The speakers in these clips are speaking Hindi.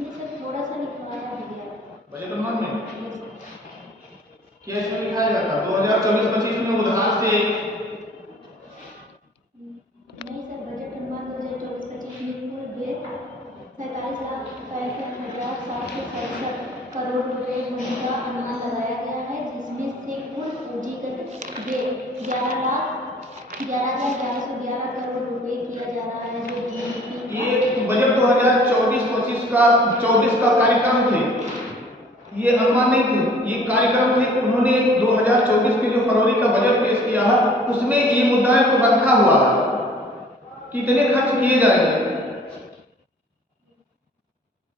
इसमें सर थोड़ा सा लिखवाया भी गया बजट अनुमान में Yes, sir. कैसे लिखा जाता 2024-25 में उधार से नहीं सर, बजट अनुमान 2024-25 में कुल व्यय 47,65,767 करोड़ रुपए होने का अनुमान लगाया गया है, जिसमें से कुल पूंजीगत व्यय 11,11,11 करोड़ रुपए किया जा रहा है, जो जीडीपी ये बजट 2024-25 का 24 का कार्यक्रम थे, ये अनुमान नहीं थे, ये कार्यक्रम थे। उन्होंने 2024 के जो फरवरी का बजट पेश किया है उसमें ये मुद्दा को रखा हुआ है कितने खर्च किए जाएंगे।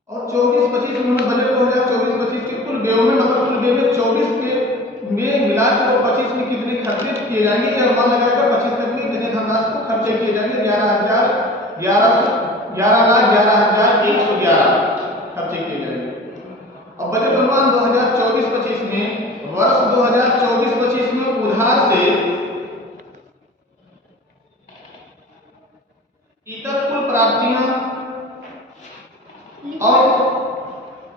और 24-25 उन्होंने बजट 2024-25 के कुल व्ययों में मतलब कुल व्यय में 24 के में मिलाकर 25 में कितने खर्चे किए जाएंगे ये अनुमान लगाकर 25 तक में कितने धनराशि को खर्चे किए जाएंगे 11,11,111 खर्चे किए जाएंगे। अब बजट अनुमान 2024-25 में वर्ष 2024-25 में उधार से इतर कुल प्राप्तियां और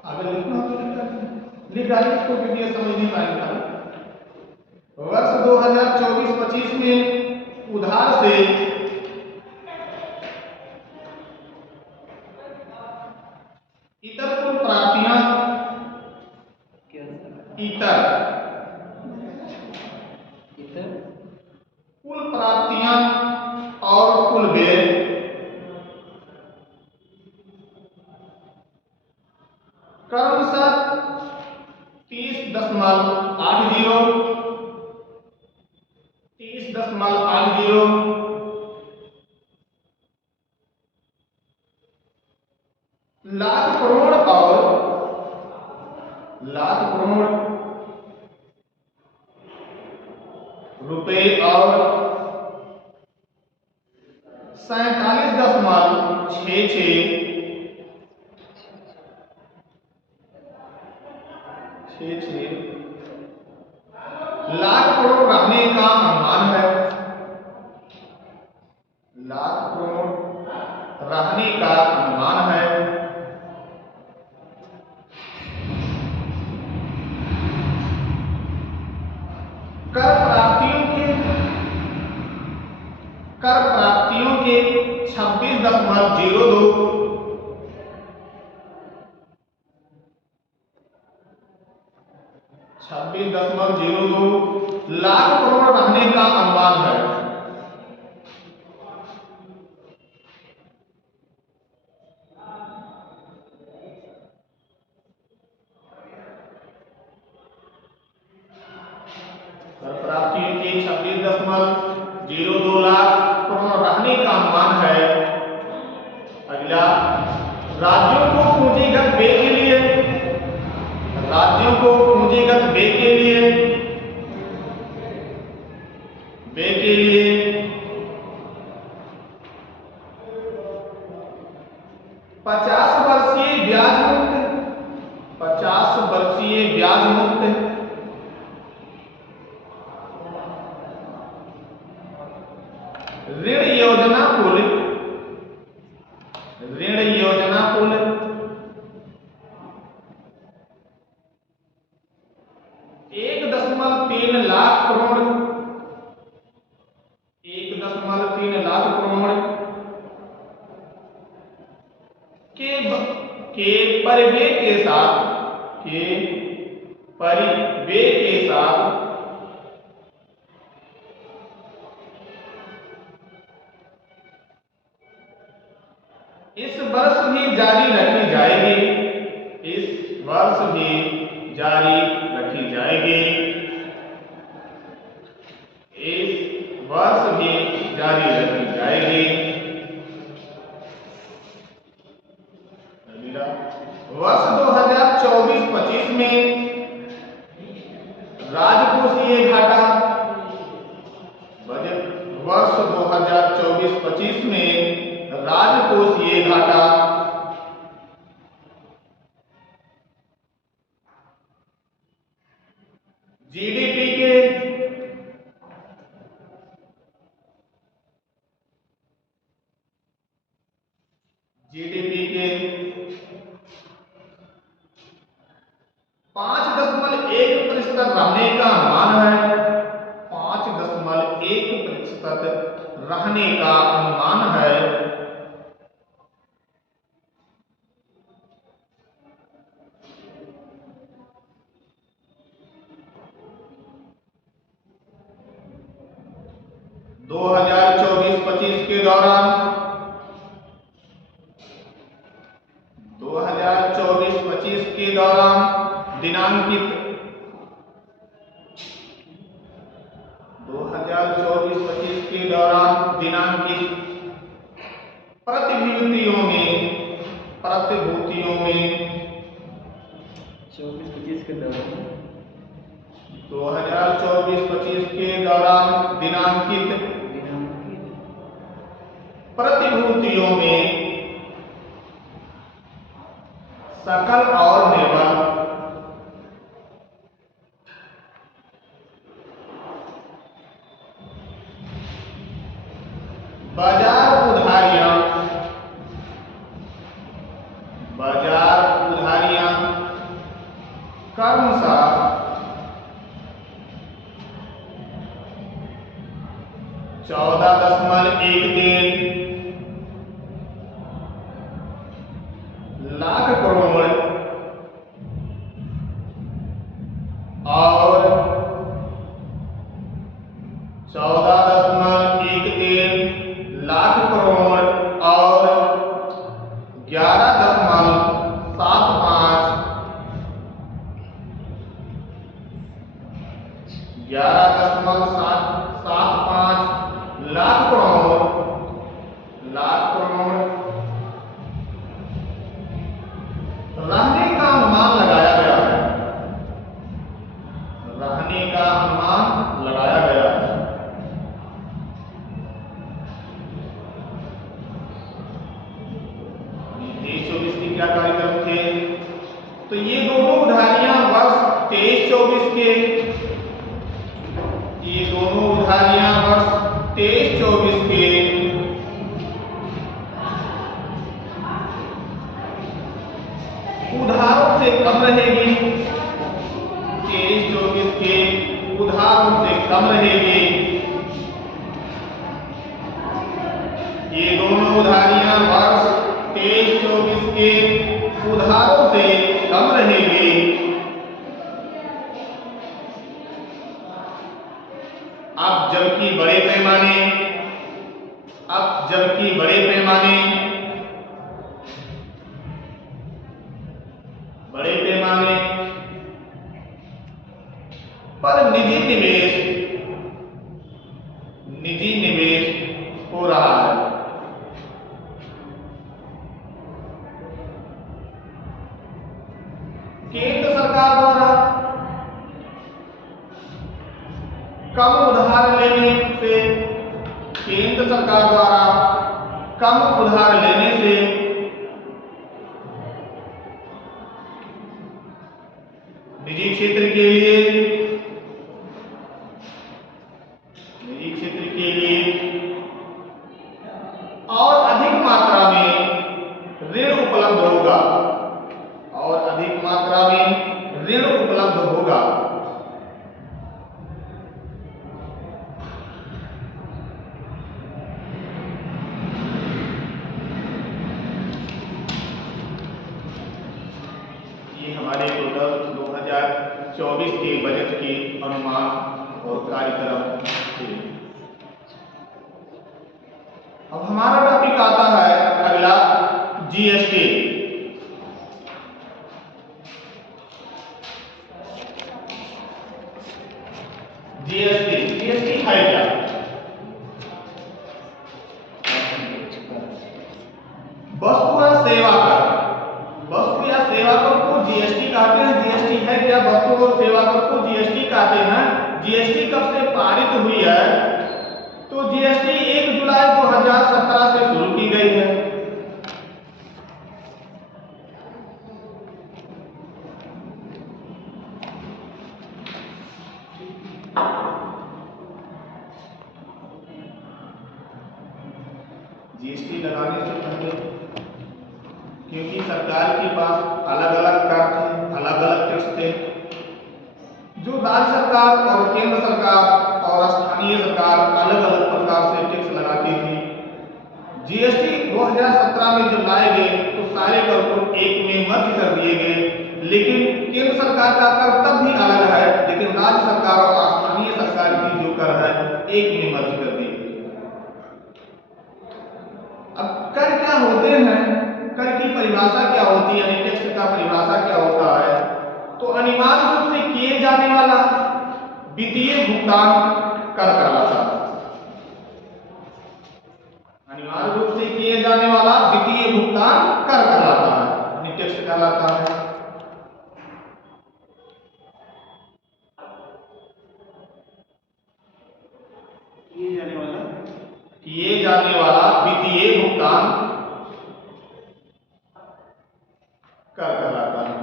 आगे लिखना लिख डालिए इसको क्योंकि ये समझ नहीं पाएंगे। वर्ष 2024-25 में उधार से इतर कुल प्राप्तियां इतर कुल प्राप्तियां और कुल व्यय क्रमशः 30.80 लाख करोड़ रुपए और 47.66 लाख करोड़ रहने का अनुमान है। लाख करोड़ रहने का अनुमान है। कर प्राप्तियों के 26.02 लाख करोड़ रहने का अनुमान है। कर प्राप्तियों के 26.02 लाख करोड़ रहने का अनुमान है। अगला, राज्यों को पूंजीगत व्यय के लिए 50 वर्षीय ब्याज मुक्त ऋण योजना कुल 1.3 लाख करोड़ के परिव्यय के साथ इस वर्ष भी जारी रखी जाएगी। वर्ष 2024-25 में राजकोषीय घाटा बजट वर्ष 2024-25 में राजकोषीय घाटा जीडीपी के 0.5% 5.1% रहने का अनुमान है। 5.1% रहने का अनुमान है। दो 2024-25 के दौरान 2024-25 के दौरान दिनांकित 2024-25 के दौरान दिनांकित प्रतिभूतियों में 24-25 के दौरान 2024-25 के दौरान दिनांकित प्रतिभूतियों में सकल और निर्बल बाजार उधारियां क्रमशः 14.13 लाख करोड़ और 14.13 लाख करोड़ और 11.75 लाख करोड़ रहने का अनुमान लगाया गया है। रहने का अनुमान लगाया गया है। 23-24 के क्या कार्यक्रम थे? तो ये दोनों उधारियां वर्ष 23-24 के, ये दोनों उधारियां वर्ष 23-24 के उधारों से कम रहेगी। 23-24 के उधारों से कम रहेगी। ये दोनों उधारियां वर्ष 23-24 के उधारों से कम रहेगी। अब जबकि बड़े पैमाने पर निजी निवेश हो रहा है। केंद्र सरकार द्वारा कम उधार लेने से निजी क्षेत्र के लिए और अधिक मात्रा में ऋण उपलब्ध होगा। ये हमारे टोटल 2024 के बजट के अनुमान और कार्यक्रम थे। अब हमारा टॉपिक आता है अगला जीएसटी। जीएसटी है क्या? वस्तु या सेवा कर को जीएसटी कहते हैं। जीएसटी है क्या? वस्तु और सेवा कर को जीएसटी कहते हैं। जीएसटी कब से पारित हुई है? तो जीएसटी 1 जुलाई 2017 से शुरू की गई है। जीएसटी लगाने से पहले क्योंकि सरकार के पास अलग अलग कर थे, अलग अलग टैक्स टैक्स थे जो राज्य सरकार और केंद्र सरकार और स्थानीय सरकार अलग अलग प्रकार से टैक्स लगाती थी। जीएसटी 2017 में जब लाए गए तो सारे कर को एक में मर्ज कर दिए गए, लेकिन केंद्र सरकार का कर तब भी अलग है, लेकिन राज्य सरकार और स्थानीय सरकार की जो कर है एक में मर्ज कर दिए। अब कर क्या होते हैं, कर की परिभाषा क्या होती है, टैक्स का परिभाषा क्या होता है? तो अनिवार्य रूप से किए जाने वाला वित्तीय भुगतान कर कहलाता है। अनिवार्य रूप से किए जाने वाला वित्तीय भुगतान कर कहलाता है, टैक्स कहलाता है। किए जाने वाला वित्तीय भुगतान कर कहलाता है।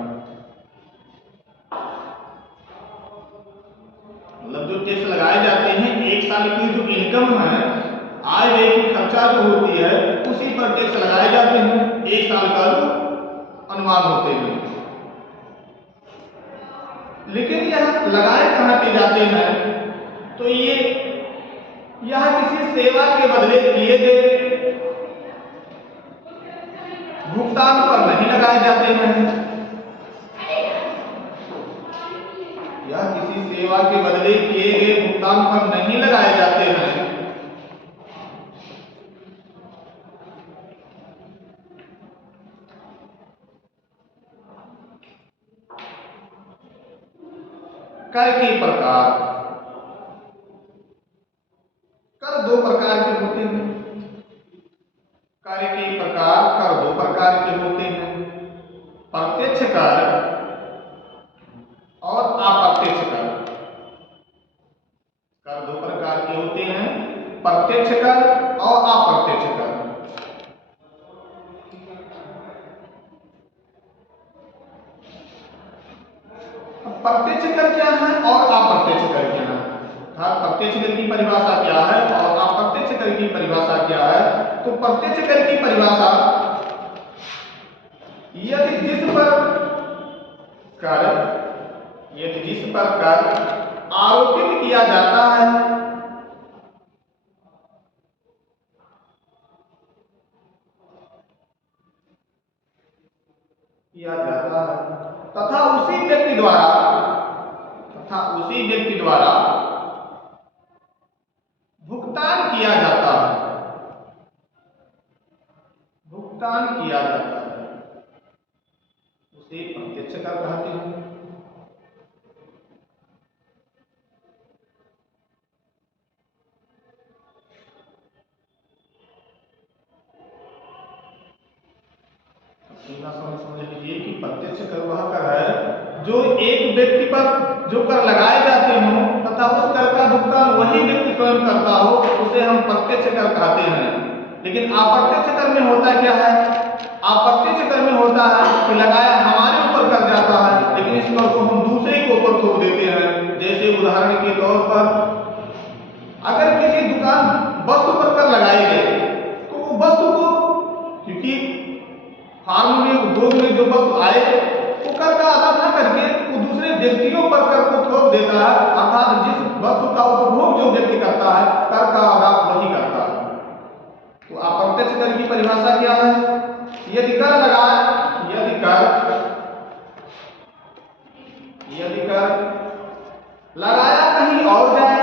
मतलब जो टैक्स लगाए जाते हैं, एक साल की जो इनकम है, आय व्यय की खर्चा जो होती है, उसी पर टैक्स लगाए जाते हैं, एक साल का जो अनुमान होते हैं। लेकिन यह लगाए कहाँ पे जाते हैं? तो यह किसी सेवा के बदले किए गए भुगतान पर नहीं लगाए जाते हैं। यह किसी सेवा के बदले किए गए भुगतान पर नहीं लगाए जाते हैं। कर के प्रकार, कर दो प्रकार के होते हैं। कर के प्रकार कर दो प्रकार के होते हैं, प्रत्यक्ष कर और अप्रत्यक्ष कर। कर दो प्रकार के होते हैं, प्रत्यक्ष कर और अप्रत्यक्ष कर। प्रत्यक्ष कर क्या है और अप्रत्यक्ष कर क्या है? प्रत्यक्ष कर की परिभाषा क्या है और अप्रत्यक्ष कर की परिभाषा क्या है? तो प्रत्यक्ष कर की परिभाषा, यदि जिस पर कर आरोपित किया जाता है तथा उसी व्यक्ति द्वारा भुगतान किया जाता है, उसे प्रत्यक्ष कर कहते हैं। समझ लीजिए कि प्रत्यक्ष कर वह कर है जो एक व्यक्ति पर जो कर लगाए जाते हो तथा उस कर का भुगतान वही व्यक्ति स्वयं करता हो, उसे हम प्रत्यक्ष कर कहते हैं। लेकिन अप्रत्यक्ष कर में होता क्या है? अप्रत्यक्ष कर में होता है कि लगाया हमारे ऊपर कर जाता है, लेकिन इस कर को हम दूसरे के ऊपर थोप देते हैं। जैसे उदाहरण के तौर पर अगर किसी दुकान वस्तु पर कर लगाई गई तो वो वस्तु को, क्योंकि फार्म में उद्योग में जो वस्तु आए वो कर का अदा न करके वो दूसरे व्यक्तियों पर कर को थोप देता है, अर्थात जिस वस्तु का उपभोग जो व्यक्ति करता है कर का अदा वही करता है। तो अप्रत्यक्ष कर की परिभाषा क्या है? यदि कर लगाया कहीं और जाए,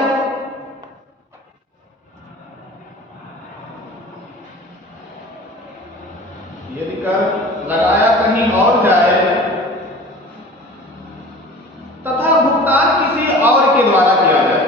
यदि कर लगाया कहीं और जाए तथा भुगतान किसी और के द्वारा किया जाए,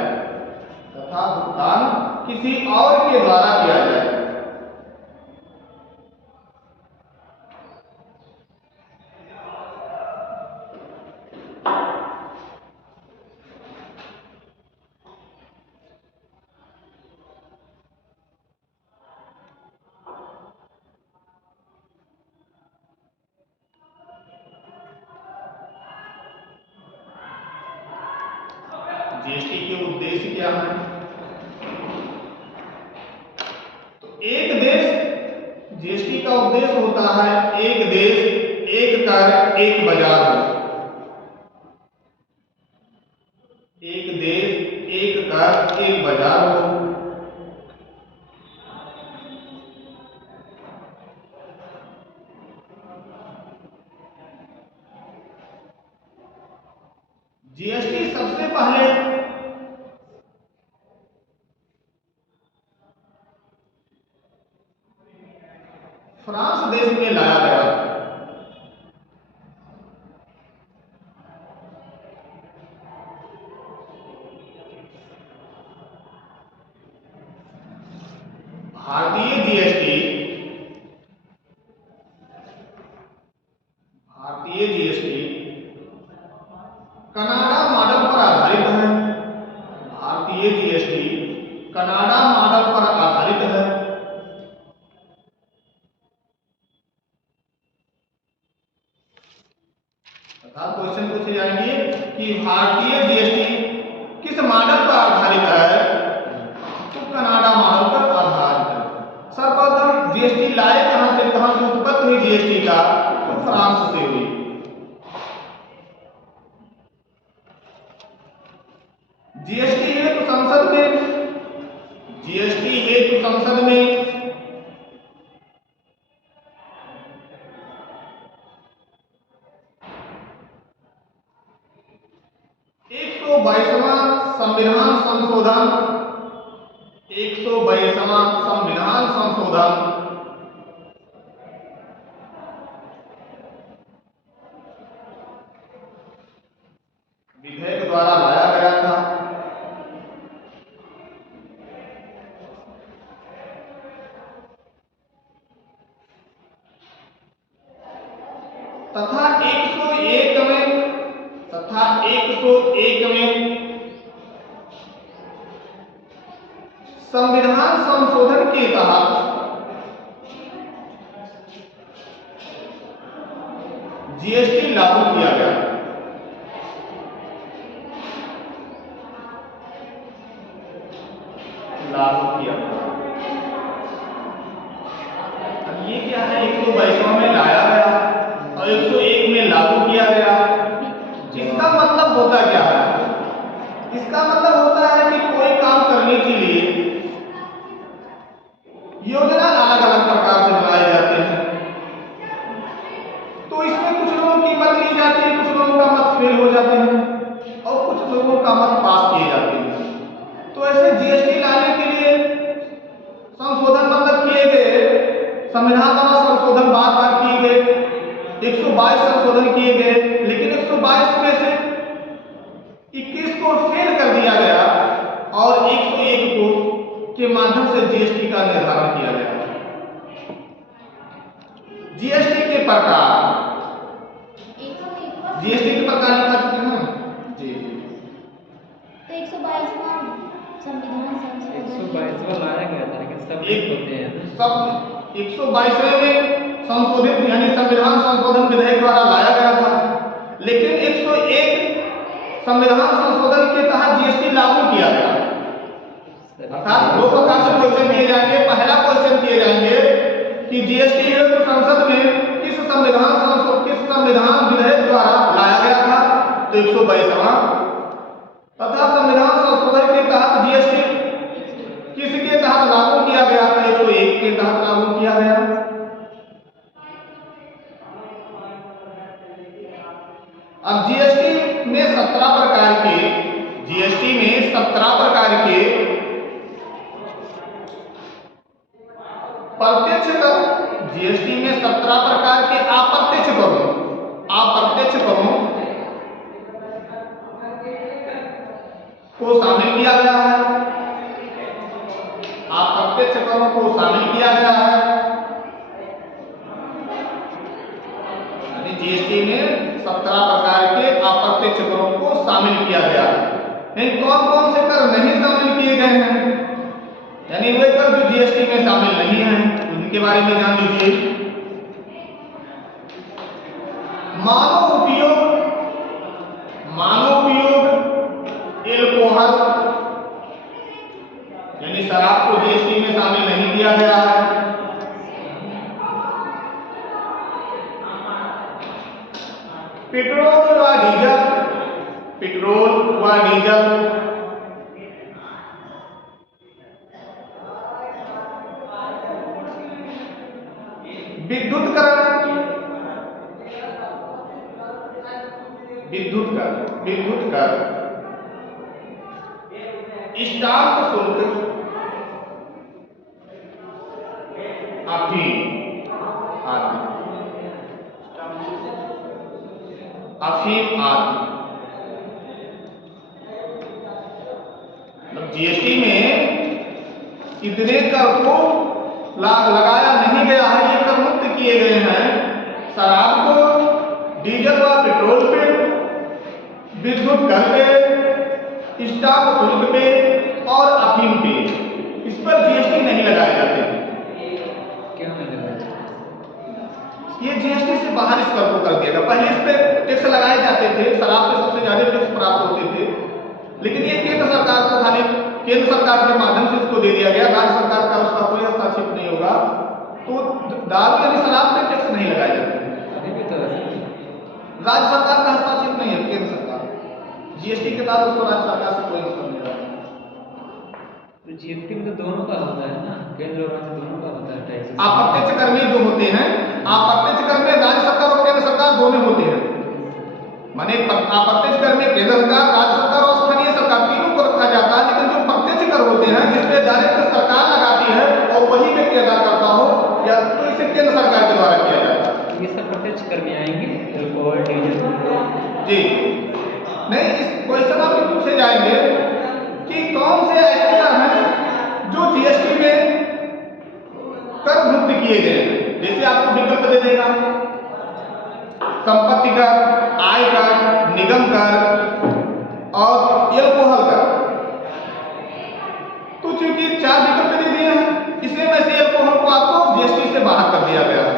जीएसटी के उद्देश्य क्या है? तो एक देश, जीएसटी का उद्देश्य होता है एक देश एक कर एक बाजार हो। जीएसटी सबसे पहले फ्रांस देश में लाया गया। भारतीय जीएसटी कनाडा मॉडल पर आधारित है। भारतीय जीएसटी कनाडा मॉडल पर आधारित है। अर्थात क्वेश्चन पूछे जाएंगे कि भारतीय जीएसटी किस मॉडल पर आधारित है, तो कनाडा मॉडल पर आधारित है। सर्वप्रथम जीएसटी लाए कहां से उत्पत्ति हुई जीएसटी का, तो फ्रांस से हुई। जीएसटी हेतु संसद में 122वां संविधान संशोधन विधेयक द्वारा लाया गया था। तथा 101 में संविधान संशोधन के तहत जीएसटी लागू किया गया। अब ये क्या है, 122वां में लाया गया और 101 में लागू किया गया। इसका मतलब होता क्या है? इसका मतलब होता है कि कोई काम करने के लिए योजना अलग अलग प्रकार से बनाए जाते हैं, तो इसमें कुछ लोगों की मत ली जाती है, कुछ लोगों का मत फेल हो जाते हैं और कुछ लोगों का मत पास किए जाते हैं। तो ऐसे जीएसटी लाने के लिए संशोधन मतलब किए गए, संविधान द्वारा संशोधन बार बार किए गए, 122 संशोधन किए गए, लेकिन 122 में से 21 को फेल कर दिया गया और 101 को के माध्यम से जीएसटी का निर्धारण किया गया। जीएसटी के प्रकार लिखा चुके हैं जी। तो 122वां संविधान संशोधन 122वां लाया गया था, लेकिन सब एक होते हैं। सब 122वें में संशोधित यानी संविधान संशोधन विधेयक द्वारा लाया गया था, लेकिन 101 संविधान संशोधन के तहत जीएसटी लागू किया गया। अर्थात दो प्रकार से क्वेश्चन किए जाएंगे। पहला क्वेश्चन किए जाएंगे कि जीएसटी हेतु संसद में किस संविधान विधेयक द्वारा लाया गया था, तो 122वां, तथा संविधान संशोधन के तहत जीएसटी किसके तहत लागू किया गया था, 101 के तहत लागू किया गया। अब जीएसटी में 17 प्रकार के प्रत्यक्ष कर, जीएसटी में 17 प्रकार के अप्रत्यक्ष करों को शामिल किया गया है। अप्रत्यक्ष करों को शामिल किया गया है, यानी जीएसटी में 17 प्रकार के अप्रत्यक्ष करों को शामिल किया गया है। कौन कौन से कर नहीं शामिल किए गए हैं, यानी वे कर जो जीएसटी में शामिल नहीं है, उनके बारे में जान लीजिए। मानव उपयोग एल्कोहल यानी शराब को जीएसटी में शामिल नहीं किया गया है। पेट्रोल व डीजल विद्युतीकरण विद्युत कर, स्टाम्प शुल्क, अफीम आदि। जीएसटी में इतने कर को लगाया नहीं गया है, ये कर मुक्त किए गए हैं शराब को, डीजल व पेट्रोल पे, विद्युत कर पे, स्टाम्प शुल्क पे और अफीम पे। इस पर जीएसटी नहीं लगाए जाते हैं। क्यों नहीं लगाया? ये जीएसटी से बाहर इस कर को कर दिया गया। पहले इस पे टैक्स लगाए जाते थे, शराब पे सबसे ज्यादा टैक्स प्राप्त होते थे, लेकिन ये केंद्र सरकार को खाली केंद्र सरकार के माध्यम से इसको दे दिया गया, राज्य सरकार का उसका कोई हस्तक्षेप नहीं होगा। तो दारू यानी शराब पे टैक्स नहीं लगाए जाते हैं। अभी भी तो ऐसा राज्य सरकार का हस्तक्षेप नहीं है, केंद्र सरकार जीएसटी के तहत उसको राज्य सरकार से कोई मतलब नहीं रहा। तो जीएसटी में तो दोनों का होता है ना, केंद्र और राज्य दोनों का होता है टैक्स। अप्रत्यक्ष कर में जो होते हैं, अप्रत्यक्ष कर में राज्य सरकार और केंद्र सरकार दोनों होते हैं। माने अप्रत्यक्ष कर में केंद्र सरकार, राज्य सरकार और स्थानीय सरकार तीनों को रखा जाता है, लेकिन जो प्रत्यक्ष कर होते हैं जिसपे डायरेक्ट सरकार लगाती है और वही व्यक्ति अदा करता हो, या तो इसे केंद्र सरकार के द्वारा किया जाता है। ये सब प्रत्यक्ष कर में आएंगे, अल्कोहल, डीजल। जी नहीं, इस क्वेश्चन आपके पूछे जाएंगे कि कौन से ऐसे कर हैं जो जीएसटी में कर मुक्त किए गए हैं। जैसे आपको विकल्प दे देगा, संपत्ति कर, आय कर, निगम कर और एल्कोहल कर। तो चूंकि 4 विकल्प दे दिए हैं, इसमें में से एल्कोहल को आपको जीएसटी से बाहर कर दिया गया है।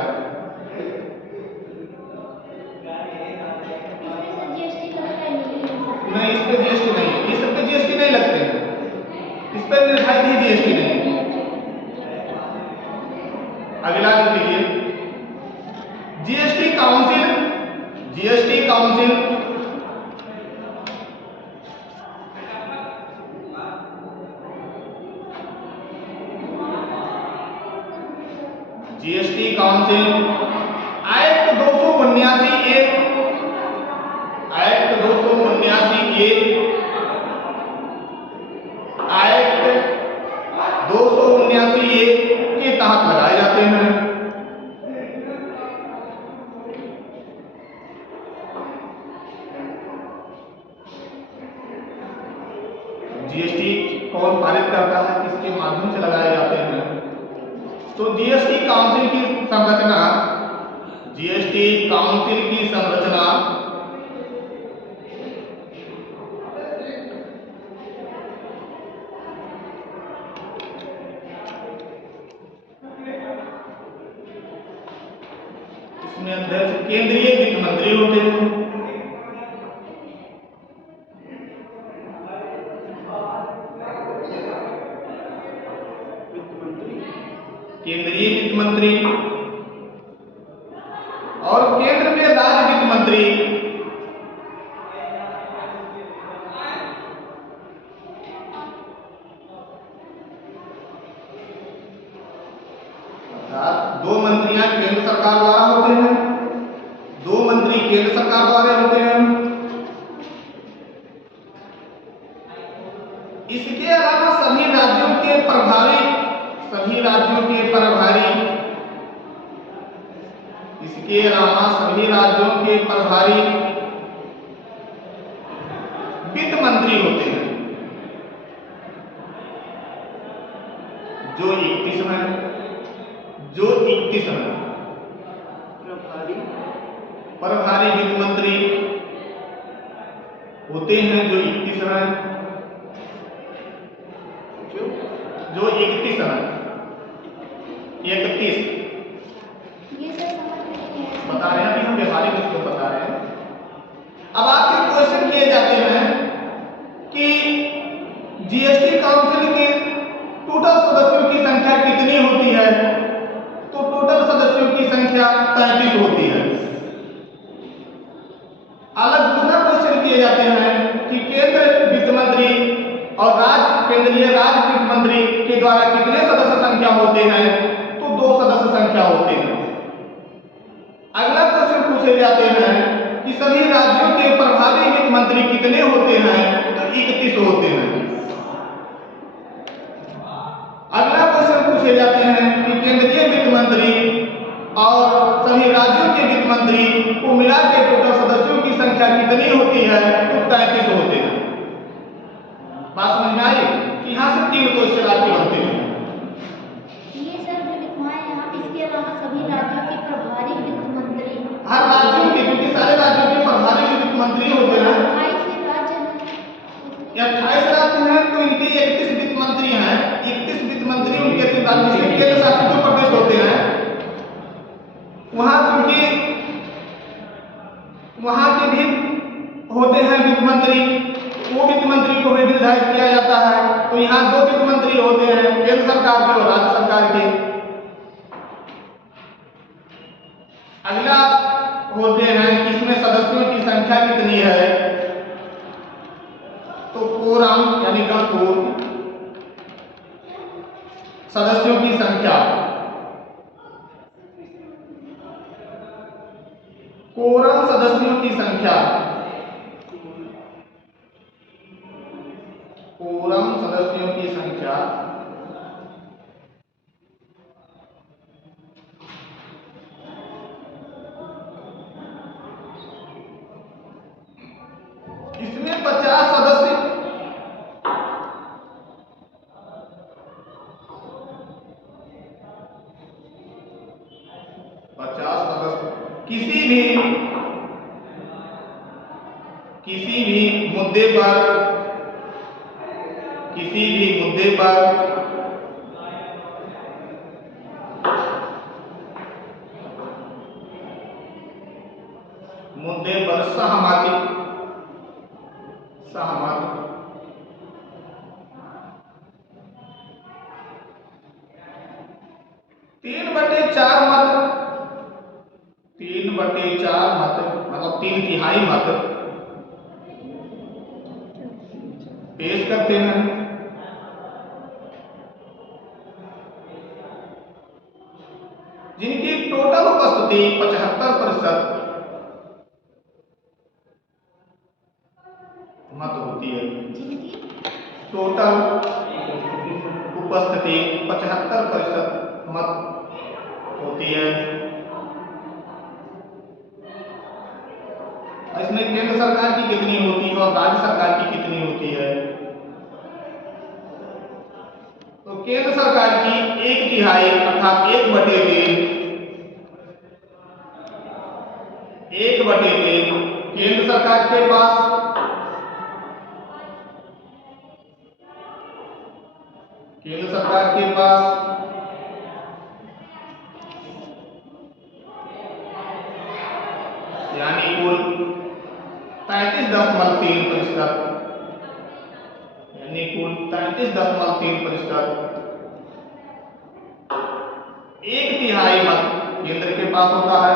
नहीं, इस पे जीएसटी नहीं है, ये सब पे जीएसटी नहीं लगते हैं, इस पर निर्धारित ही जीएसटी नहीं है। अगला लिख लीजिए, GST council, GST council GST council act 279 ए, एक्ट 279 ए, एक्ट 279 ए के तहत लगाए जाते हैं। जीएसटी कौन पारित करता है, किसके माध्यम से लगाए जाते हैं? तो जीएसटी काउंसिल की संरचना, जीएसटी काउंसिल की संरचना इसमें अध्यक्ष केंद्रीय वित्त मंत्री होते हैं। केंद्रीय वित्त मंत्री और केंद्र में राज्य वित्त मंत्री। अर्थात 2 मंत्रियां केंद्र सरकार द्वारा होते हैं, 2 मंत्री केंद्र सरकार द्वारा होते हैं। इसके अलावा सभी राज्यों के प्रभारी, इसके अलावा सभी राज्यों के प्रभारी वित्त मंत्री होते हैं, जो 31 हैं, प्रभारी वित्त मंत्री होते हैं जो 31 हैं, जो 31 हैं, 31 बता रहे हैं, अभी हम व्यवहारिक इसको बता रहे हैं। अब आपके क्वेश्चन किए जाते हैं कि जीएसटी काउंसिल के टोटल सदस्यों की संख्या कितनी होती है? तो टोटल सदस्यों की संख्या 33 होती है। अलग दूसरा क्वेश्चन किए जाते हैं कि केंद्र वित्त मंत्री और केंद्रीय राज्य वित्त मंत्री के द्वारा कितने सदस्य संख्या होते हैं? तो 2 सदस्य संख्या होते हैं। अगला क्वेश्चन पूछे जाते हैं कि कि सभी राज्यों के प्रभारी वित्त मंत्री कितने होते हैं, तो 31 होते हैं। अगला क्वेश्चन पूछे जाते हैं कि केंद्रीय वित्त मंत्री और सभी राज्यों के वित्त मंत्री को मिला के टोटल सदस्यों की संख्या कितनी होती है, तो 33 होते हैं। बात समझ में आई कि यहाँ से 3 क्वेश्चन आपके बनते हैं। ये सर जो लिखा है यहाँ, इसके अलावा सभी राज्यों के प्रभारी वित्त मंत्री, हर राज्यों के, क्योंकि सारे राज्यों के प्रभारी वित्त मंत्री होते हैं, 28 राज्य हैं, 28 राज्य हैं, तो इनके 31 वित्त मंत्री हैं। 31 वित्त मंत्री उनके राज्य से केंद्र शासित जो प्रदेश होते हैं वहां चूंकि वहां के भी होते हैं वित्त मंत्री, वो वित्त मंत्री को भी निर्धारित किया जाता है। तो यहाँ 2 वित्त मंत्री होते हैं, केंद्र सरकार के और राज्य सरकार के। अगला होते हैं कि इसमें सदस्यों की संख्या कितनी है, तो कोरम यानी गणपूर सदस्यों की संख्या, कोरम सदस्यों की संख्या, कोरम सदस्यों की संख्या इसमें 50 सदस्य, 50 सदस्य किसी भी मुद्दे पर सहमति 3/4 मत, 3/4 मत मतलब 3/3 मत पेश करते हैं। जिनकी टोटल उपस्थिति 75% मत होती है। टोटल उपस्थिति 75% मत होती है। इसमें केंद्र सरकार की कितनी होती है और राज्य सरकार की कितनी होती है, तो केंद्र सरकार की 1/3 अर्थात 1/3 केंद्र सरकार के पास, केंद्र सरकार के पास यानी कुल 33.3%, यानी कुल 33.3%, 1/3 मत केंद्र के पास होता है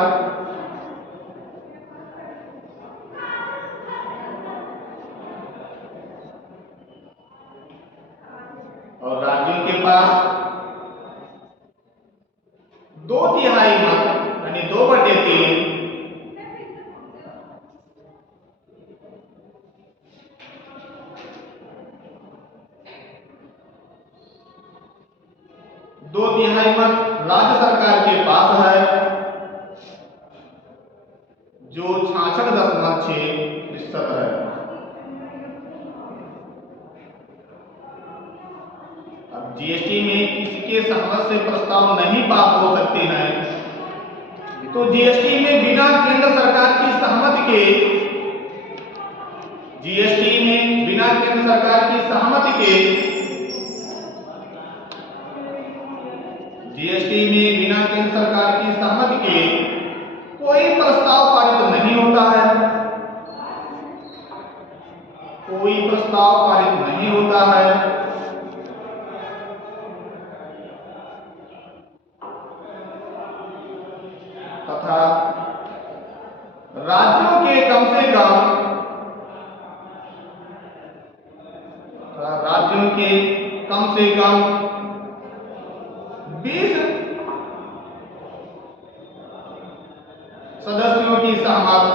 और राज्यों के पास 2/3 मत यानी 2/3 2/3 मत राज्य सरकार के पास है जो 66.6% है। अब जीएसटी में किसके सहमति से प्रस्ताव नहीं पास हो सकते हैं, तो जीएसटी में बिना केंद्र सरकार की सहमति के, जीएसटी में बिना केंद्र सरकार की सहमति के, जीएसटी में बिना केंद्र सरकार की सहमति के कोई प्रस्ताव पारित नहीं होता है, कोई प्रस्ताव पारित नहीं होता है। तथा राज्यों के कम से कम, राज्यों के कम से कम 20 सदस्यों की सहमति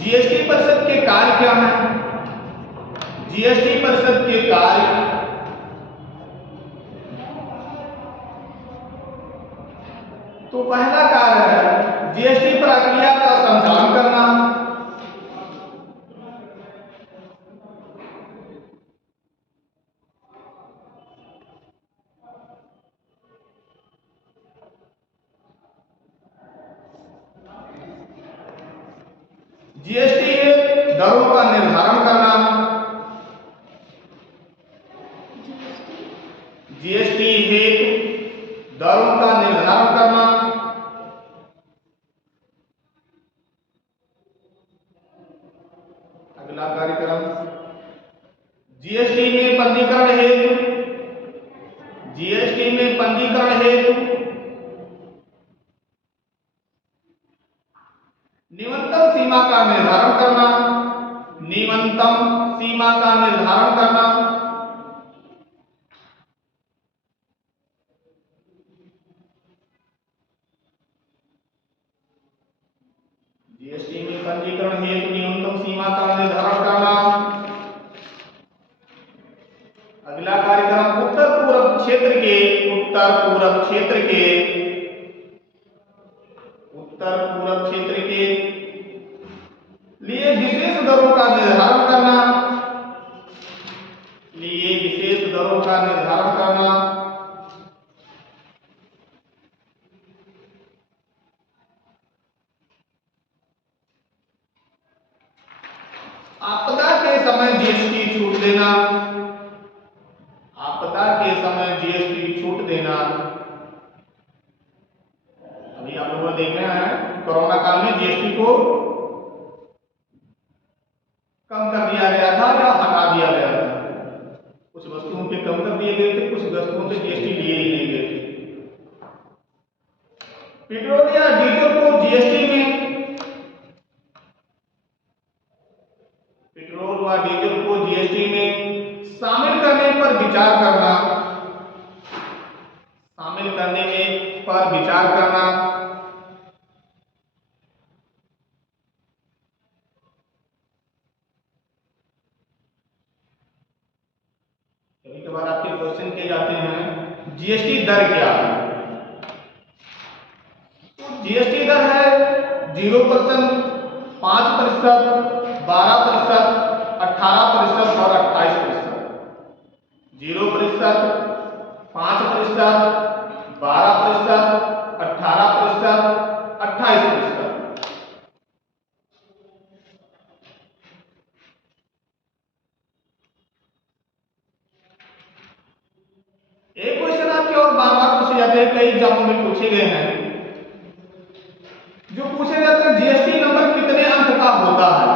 जीएसटी परिषद के कार्य क्या हैं? जीएसटी परिषद के कार्य तो पहला कार्य है जीएसटी प्रक्रिया का संचालन करना। जीएसटी है दरों का निर्धारण करना। जीएसटी हेतु दरों का निर्धारण करना। अगला कार्यक्रम जीएसटी में पंजीकरण हेतु न्यूनतम सीमा का निर्धारण करना। न्यूनतम सीमा का निर्धारण करना। जीएसटी में पंजीकरण हेतु न्यूनतम सीमा का निर्धारण करना। अगला कार्यक्रम उत्तर पूर्व क्षेत्र के लिए विशेष दरों का निर्धारण करना। आपदा के समय जीएसटी छूट देना। अभी आप लोगों ने देखना है कोरोना काल में जीएसटी को कम कर दिया गया था या हटा दिया गया था। कुछ वस्तुओं पे कम कर दिए गए थे, कुछ वस्तुओं पे जीएसटी लिए ही नहीं गए थे। पेट्रोल या डीजल को जीएसटी में शामिल करने पर विचार करना। कभी कभार आपके क्वेश्चन किए जाते हैं जीएसटी दर क्या है? जीएसटी दर है 0%, 5%, 12%, 18% और 28%। 0%, 5%, 12%, 18%, 28%। एक क्वेश्चन आपके और बार बार पूछे जाते हैं, कई एग्जामों में पूछे गए हैं, जो पूछे जाते हैं जीएसटी नंबर कितने अंक का होता है?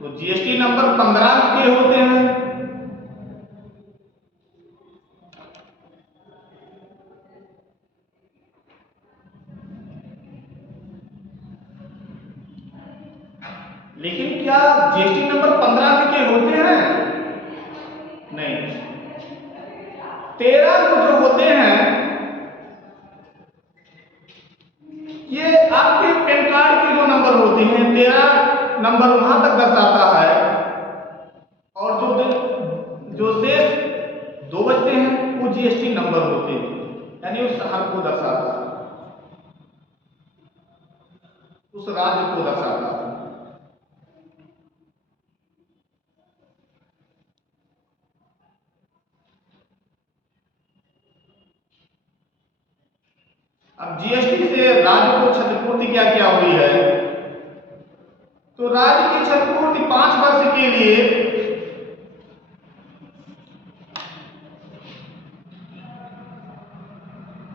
तो जीएसटी नंबर 15 अंक के होते हैं। लेकिन क्या जीएसटी नंबर 15 अंक के होते हैं? नहीं, 13 अंक जो होते हैं ये आपके पैन कार्ड के जो नंबर होते हैं 13 नंबर वहां तक दर्शाता है, और जो शेष 2 बचते हैं वो जीएसटी नंबर होते हैं, यानी उस शहर को दर्शाता है, उस राज्य को दर्शाता है। अब जीएसटी से राज्य को क्षतिपूर्ति क्या क्या हुई है? तो राज्य की क्षतिपूर्ति 5 वर्ष के लिए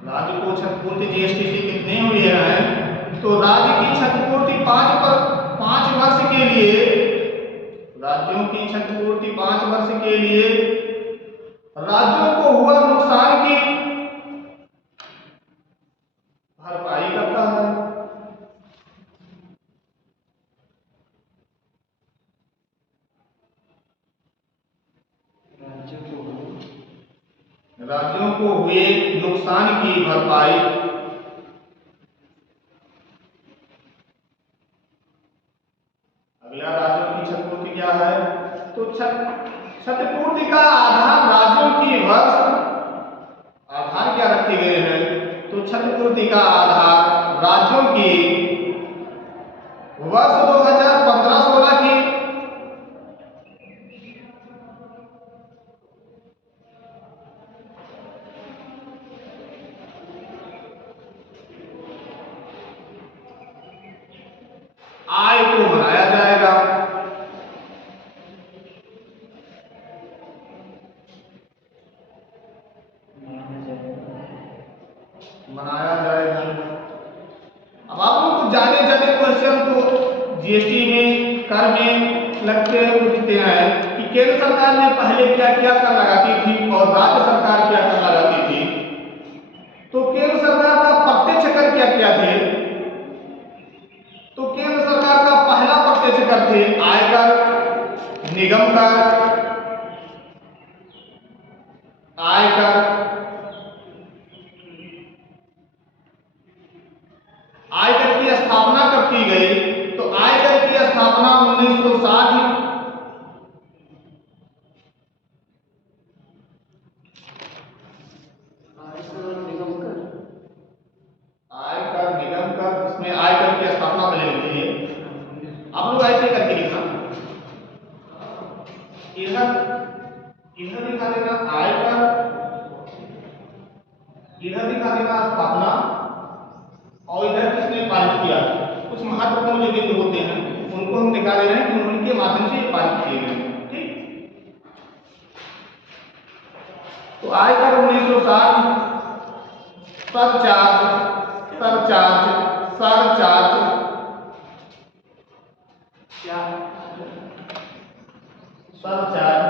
राज्य को क्षतिपूर्ति जीएसटी से कितने हुई है? तो राज्य की क्षतिपूर्ति 5 वर्ष के लिए, राज्यों की क्षतिपूर्ति 5 वर्ष के लिए राज्यों को हुआ नुकसान की भरपाई करता है। राज्यों को हुए नुकसान की भरपाई अगला राज्यों की क्षतिपूर्ति क्या है? तो क्षतिपूर्ति का आधार राज्यों की वर्ष आधार क्या रखे गए हैं? तो क्षतिपूर्ति का आधार राज्यों की वर्ष 2015-16 की आय को मनाया जाएगा। मनाया जाएगा। अब आप लोग को जाने क्वेश्चन तो जीएसटी में कर में लगते पूछते हैं कि केंद्र सरकार ने पहले क्या क्या कर लगाती थी और राज्य सरकार क्या कर लगाती थी। तो केंद्र सरकार का प्रत्यक्ष कर क्या क्या थे? तो केंद्र सरकार का पहला प्रत्यक्ष कर थे आयकर, निगम कर, आयकर की स्थापना कब की गई? तो आयकर की स्थापना 1960 आयकर निगम कर, इसमें आयकर की स्थापना पहले होती है। आप लोग ऐसे करके लिखना, इधर दिखा देना आयकर, इधर दिखा देना स्थापना, और इधर किसने पारित किया। कुछ महत्वपूर्ण जो बिंदु होते हैं उनको हम निकाल रहे हैं कि उनके माध्यम से पारित किए गए। ठीक, तो आयकर 1960, सरचार्ज क्या? सरचार्ज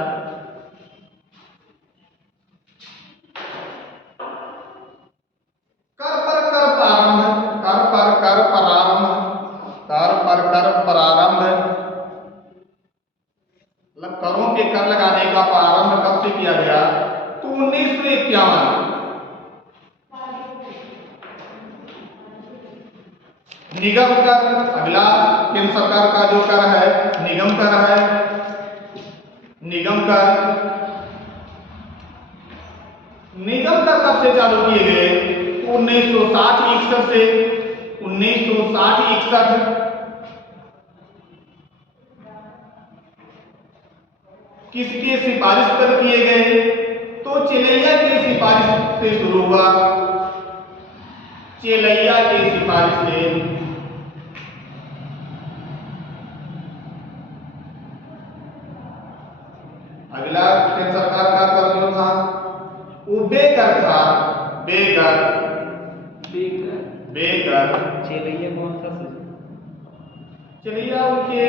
मतलब करों के कर लगाने का प्रारंभ कब से किया गया? तो 1951। निगम कर, अगला केंद्र सरकार का जो कर है निगम कर है। निगम कर कब से चालू किए गए? 1960-61 से 1960-61 किसके सिफारिश पर किए गए? तो चेलैया की सिफारिश से शुरू हुआ। चेलैया की सिफारिश से अगला केंद्र सरकार का कर जो था वो बेकर था। बेकर चेलैया कौन सा? चेलैया उनके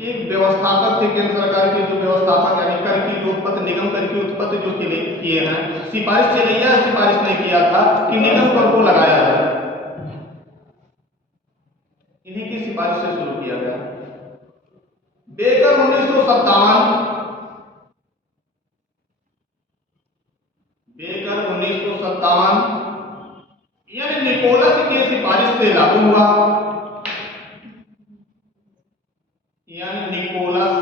एक व्यवस्थापक थे केंद्र सरकार के, जो व्यवस्थापक यानी कर की जो उत्पत्ति, निगम कर की उत्पत्ति जो किए हैं। सिफारिश चेलैया सिफारिश ने किया था कि निगम कर को लगाया है, इन्हीं की सिफारिश से शुरू किया गया। बेकर 1957, यानी निकोलस की सिफारिश से लागू हुआ। यानी निकोलस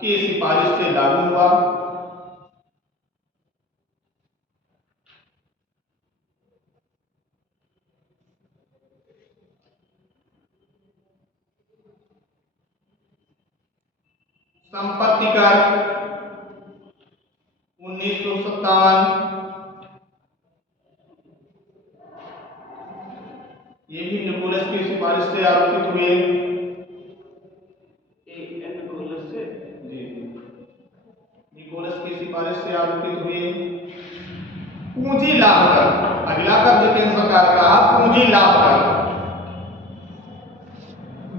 की सिफारिश से लागू हुआ। संपत्ति कर 1957, ये भी निकोलस की सिफारिश से आरोपित हुए। निकोलस की सिफारिश से आरोपित हुए। पूंजी लाभ कर, अगला कर जो केंद्र सरकार का पूंजी लाभ कर,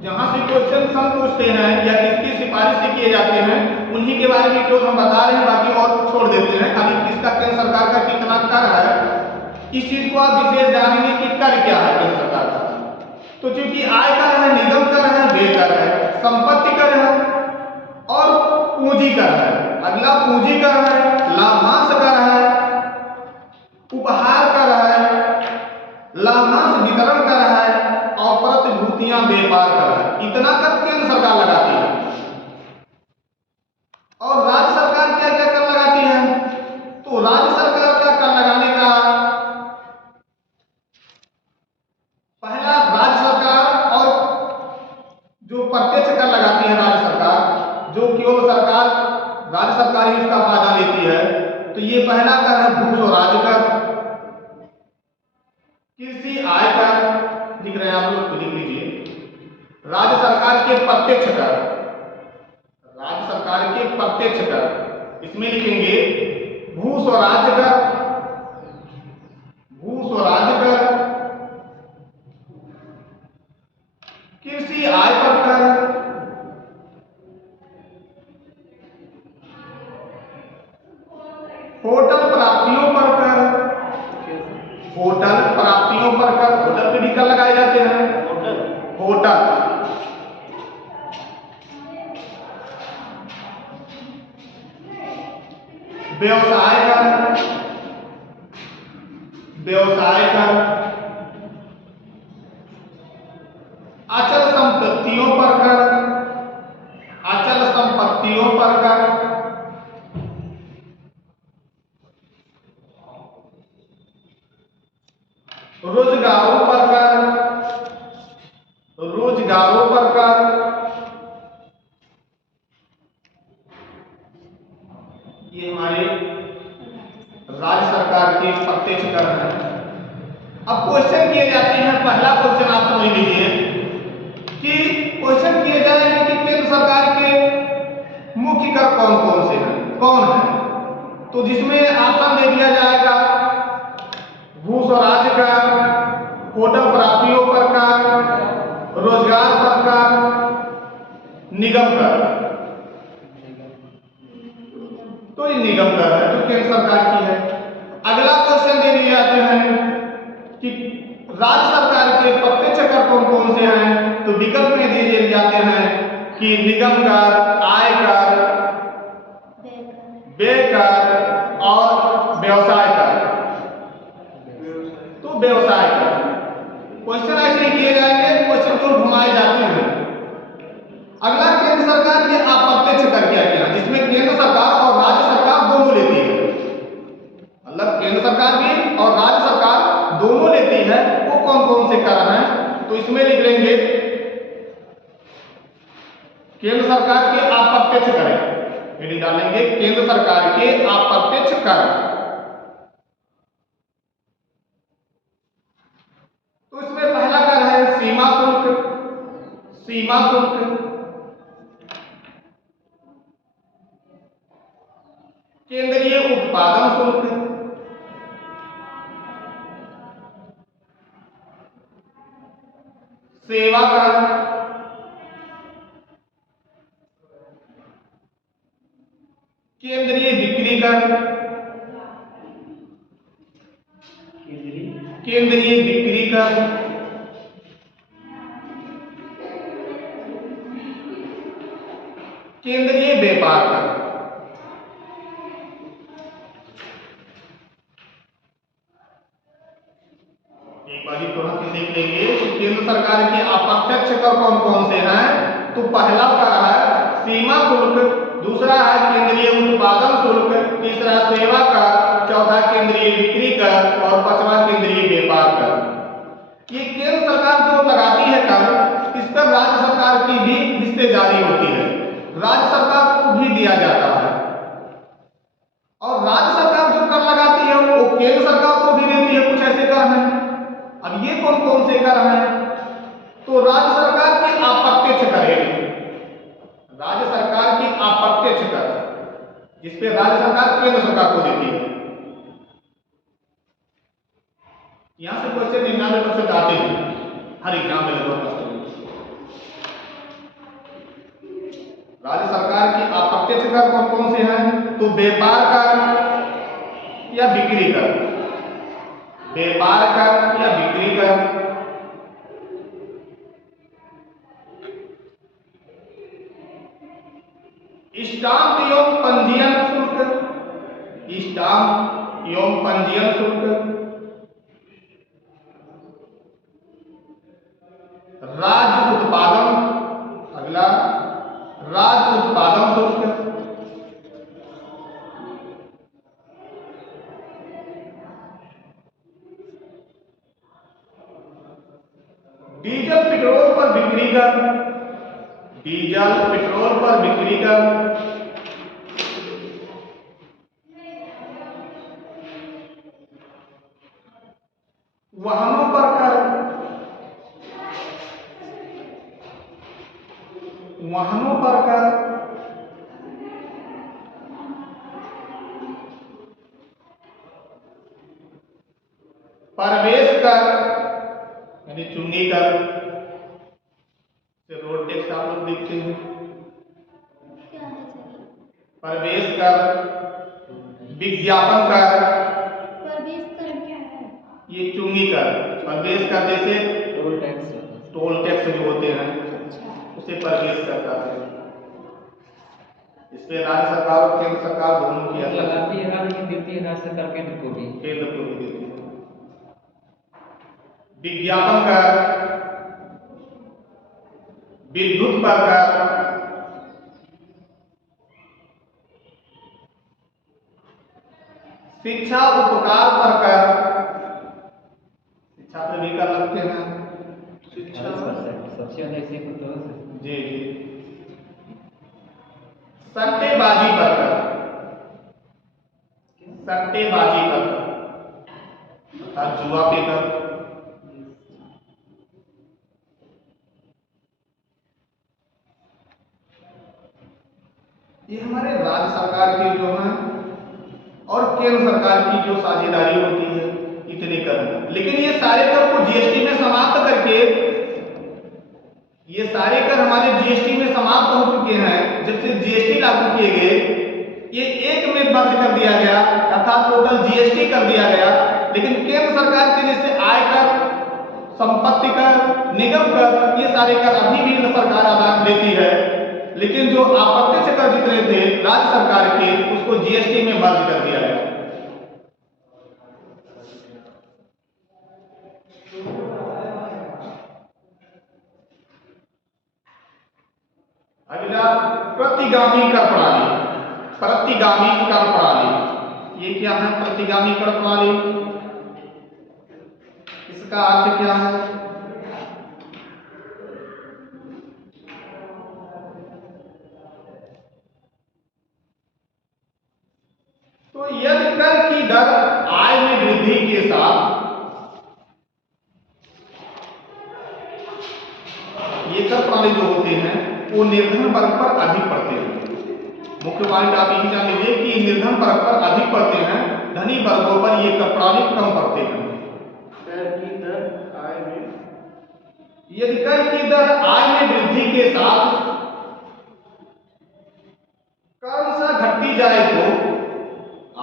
जहां से क्वेश्चन सम पूछते हैं या किसकी सिफारिश से किए जाते हैं उन्हीं के बारे में केवल हम बता रहे हैं, बाकी और छोड़ देते हैं। खाली किसका केंद्र सरकार का कितना कर है इस चीज को आप विशेष जानेंगे कि कर क्या है केंद्र सरकार का। तो चूंकि आय कर है, निगम कर है, व्यय कर है, संपत्ति कर है और पूंजी कर है। अगला पूंजी कर है, लाभांश कर है, उपहार कर है, लाभांश वितरण कर है और प्रतिभूतियां व्यापार कर है। इतना कर केंद्र सरकार लगाती है। और राज्य सरकार क्या क्या कर लगाती है? तो राज्य सरकार का कर लगाने का पहला, राज्य सरकार और जो प्रत्यक्ष कर लगाती है राज्य सरकार, जो केवल सरकार राज्य सरकार ही उसका फायदा लेती है, तो ये पहला कर है भू स्वराज कर, कृषि आय कर, लिख रहे हैं आप लोग तो लिख लीजिए। राज्य सरकार के प्रत्यक्ष कर, राज्य सरकार के प्रत्यक्ष कर, इसमें लिखेंगे भू स्वराज कर, भू स्वराज कर, कृषि आय पर कर, होटल प्राप्तियों पर कर, होटल प्राप्तियों पर कर, होटल पे भी कर लगाए जाते हैं, होटल, व्यवसाय कर, व्यवसाय कर, अचल संपत्तियों पर कर, अचल संपत्तियों पर कर, रोजगारों पर कर, रोजगारों पर कर, ये हमारे राज्य सरकार के प्रत्यक्ष कर हैं। अब क्वेश्चन किए जाते हैं, पहला क्वेश्चन आप समझ लीजिए कि क्वेश्चन किए जाएंगे कि केंद्र सरकार के मुख्य कर कौन कौन से हैं, कौन है? तो जिसमें ऑप्शन दे दिया जाएगा भू स्वराज कर, होटल प्राप्तियों पर कर, रोजगार पर कर, निगम कर। तो ये निगम कर है जो केंद्र सरकार की है। अगला क्वेश्चन दे दिए जाते हैं कि राज्य सरकार के प्रत्यक्ष कर कौन कौन से हैं, तो विकल्प में दिए जाते हैं कि निगम कर, आय कर, व्यय कर और व्यवसाय कर। तो व्यवसाय कर क्वेश्चन ऐसे ही किए जाएंगे, क्वेश्चन को घुमाए जाते हैं। अगला केंद्र सरकार के अप्रत्यक्ष कर क्या किया, जिसमें केंद्र सरकार और राज्य सरकार दोनों लेती है, मतलब केंद्र सरकार भी और राज्य सरकार दोनों लेती है, वो कौन कौन से कर हैं? तो इसमें लिख लेंगे केंद्र सरकार के अप्रत्यक्ष कर, यदि डालेंगे केंद्र सरकार के अप्रत्यक्ष कर। तो इसमें पहला कर है सीमा शुल्क, सीमा शुल्क, केंद्रीय उत्पादन शुल्क, सेवा कर, केंद्रीय बिक्री कर, केंद्रीय बिक्री कर, केंद्रीय व्यापार कर। एक बार तुरंत देख लेंगे कि केंद्र सरकार के अप्रत्यक्ष कर कौन कौन से हैं। तो पहला कर है सीमा शुल्क, दूसरा है केंद्रीय उत्पादन शुल्क, तीसरा सेवा कर, चौथा केंद्रीय बिक्री कर और पांचवा केंद्रीय व्यापार कर। ये केंद्र सरकार जो लगाती है कर, इस पर राज्य सरकार की भी हिस्सेदारी होती है, राज्य सरकार को भी दिया जाता है। और राज्य सरकार जो कर लगाती है वो केंद्र सरकार को भी देती है, कुछ ऐसे कर हैं। अब ये कौन कौन से कर हैं? तो राज्य सरकार की अप्रत्यक्ष कर है, राज्य सरकार की अप्रत्यक्ष कर, जिसपे राज्य सरकार केंद्र सरकार को देती है। यहां से क्वेश्चन 99% आते हैं हर एग्जाम में लगभग। राज्य सरकार की अप्रत्यक्ष कर कौन कौन से हैं? तो व्यापार कर या बिक्री कर, व्यापार कर या बिक्री कर, स्टाम्प एवं पंजीयन शुल्क, स्टाम्प एवं पंजीयन शुल्क, राज्य उत्पादन, अगला राज्य उत्पादन शुल्क, डीजल पेट्रोल पर बिक्री कर, डीजल पेट्रोल पर बिक्री कर, वाहनों पर कर, वाहनों पर कर, प्रवेश कर यानी चुंगी कर, से रोड टैक्स आप लोग देखते हैं, क्या है सर? प्रवेश कर, विज्ञापन कर, प्रवेश कर क्या है? ये चुंगी कर, प्रवेश कर जैसे टोल टैक्स टोल टैक्स जो होते हैं अच्छा, उसे प्रवेश कर कहते हैं। इसमें राज्य सरकार और केंद्र सरकार दोनों की अलग लगाती है राज्य की, देती है राज्य सरकार केंद्र को भी। केंद्र को भी देती है। विज्ञापन कर, विद्युत पर कर, शिक्षा उपकार पर कर, शिक्षा पर भी कर लगते हैं, शिक्षा सबसे ज्यादा इसी को तो जी जी। सट्टेबाजी पर कर, सट्टेबाजी पर कर अर्थात जुआ पे कर, ये हमारे राज्य सरकार के जो हैं और केंद्र सरकार की जो साझेदारी होती है इतने कर, लेकिन ये सारे कर को जीएसटी में समाप्त करके, ये सारे कर हमारे जीएसटी में समाप्त हो चुके हैं। जब से जीएसटी लागू किए गए ये एक में बंद कर दिया गया अर्थात टोटल जीएसटी कर दिया गया, लेकिन केंद्र सरकार के जैसे आयकर, संपत्ति कर, निगम कर, ये सारे कर अभी भी सरकार अदा देती है, लेकिन जो अप्रत्यक्ष कर जितने थे राज्य सरकार के उसको जीएसटी में मर्ज कर दिया गया। अगला प्रतिगामी कर प्रणाली, प्रतिगामी कर प्रणाली, ये क्या है प्रतिगामी कर प्रणाली, इसका अर्थ क्या है? तो यदि कर की दर आय में वृद्धि के साथ, ये कर प्रणाली जो होते हैं वो निर्धन वर्ग पर अधिक पड़ते हैं। मुख्य पॉइंट आप यही जान लीजिए कि निर्धन वर्ग पर अधिक पड़ते हैं, धनी वर्गों पर ये कर प्रणाली कम पड़ते हैं। कर की दर आय में, यदि कर की दर आय में वृद्धि के साथ क्रमशः घटती जाए तो,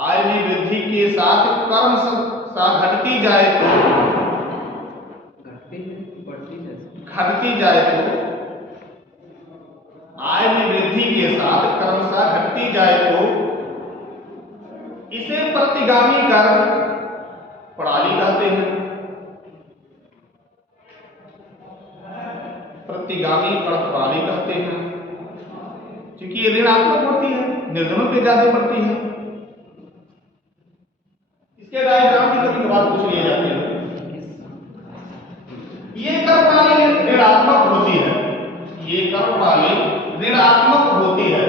आय में वृद्धि के साथ क्रमशः घटती जाए तो, घटती जाए तो, आय में वृद्धि के साथ क्रमशः घटती जाए तो इसे प्रतिगामी कर प्रणाली कहते हैं। प्रतिगामी कर प्रणाली कहते हैं क्योंकि ये ऋणात्मक होती है, निर्धनों पे ज्यादा पड़ती है। इसके डायग्राम भी कभी कभार पूछ लिए जाते हैं। ये कर प्रणाली ऋणात्मक होती है, ये कर प्रणाली ऋणात्मक होती है।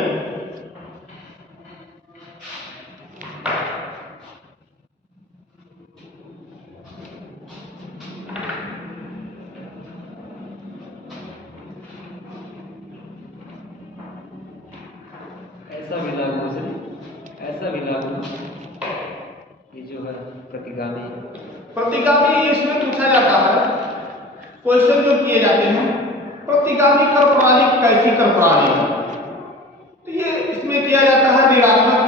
ऐसा भी लागू, ऐसा भी लागू, ये जो है प्रतिगामी, प्रतिगामी इसमें पूछा जाता है, क्वेश्चन जो किए जाते हैं प्रतिगामी कर प्रणाली कैसी कर प्रणाली है, तो ये इसमें किया जाता है ऋणात्मक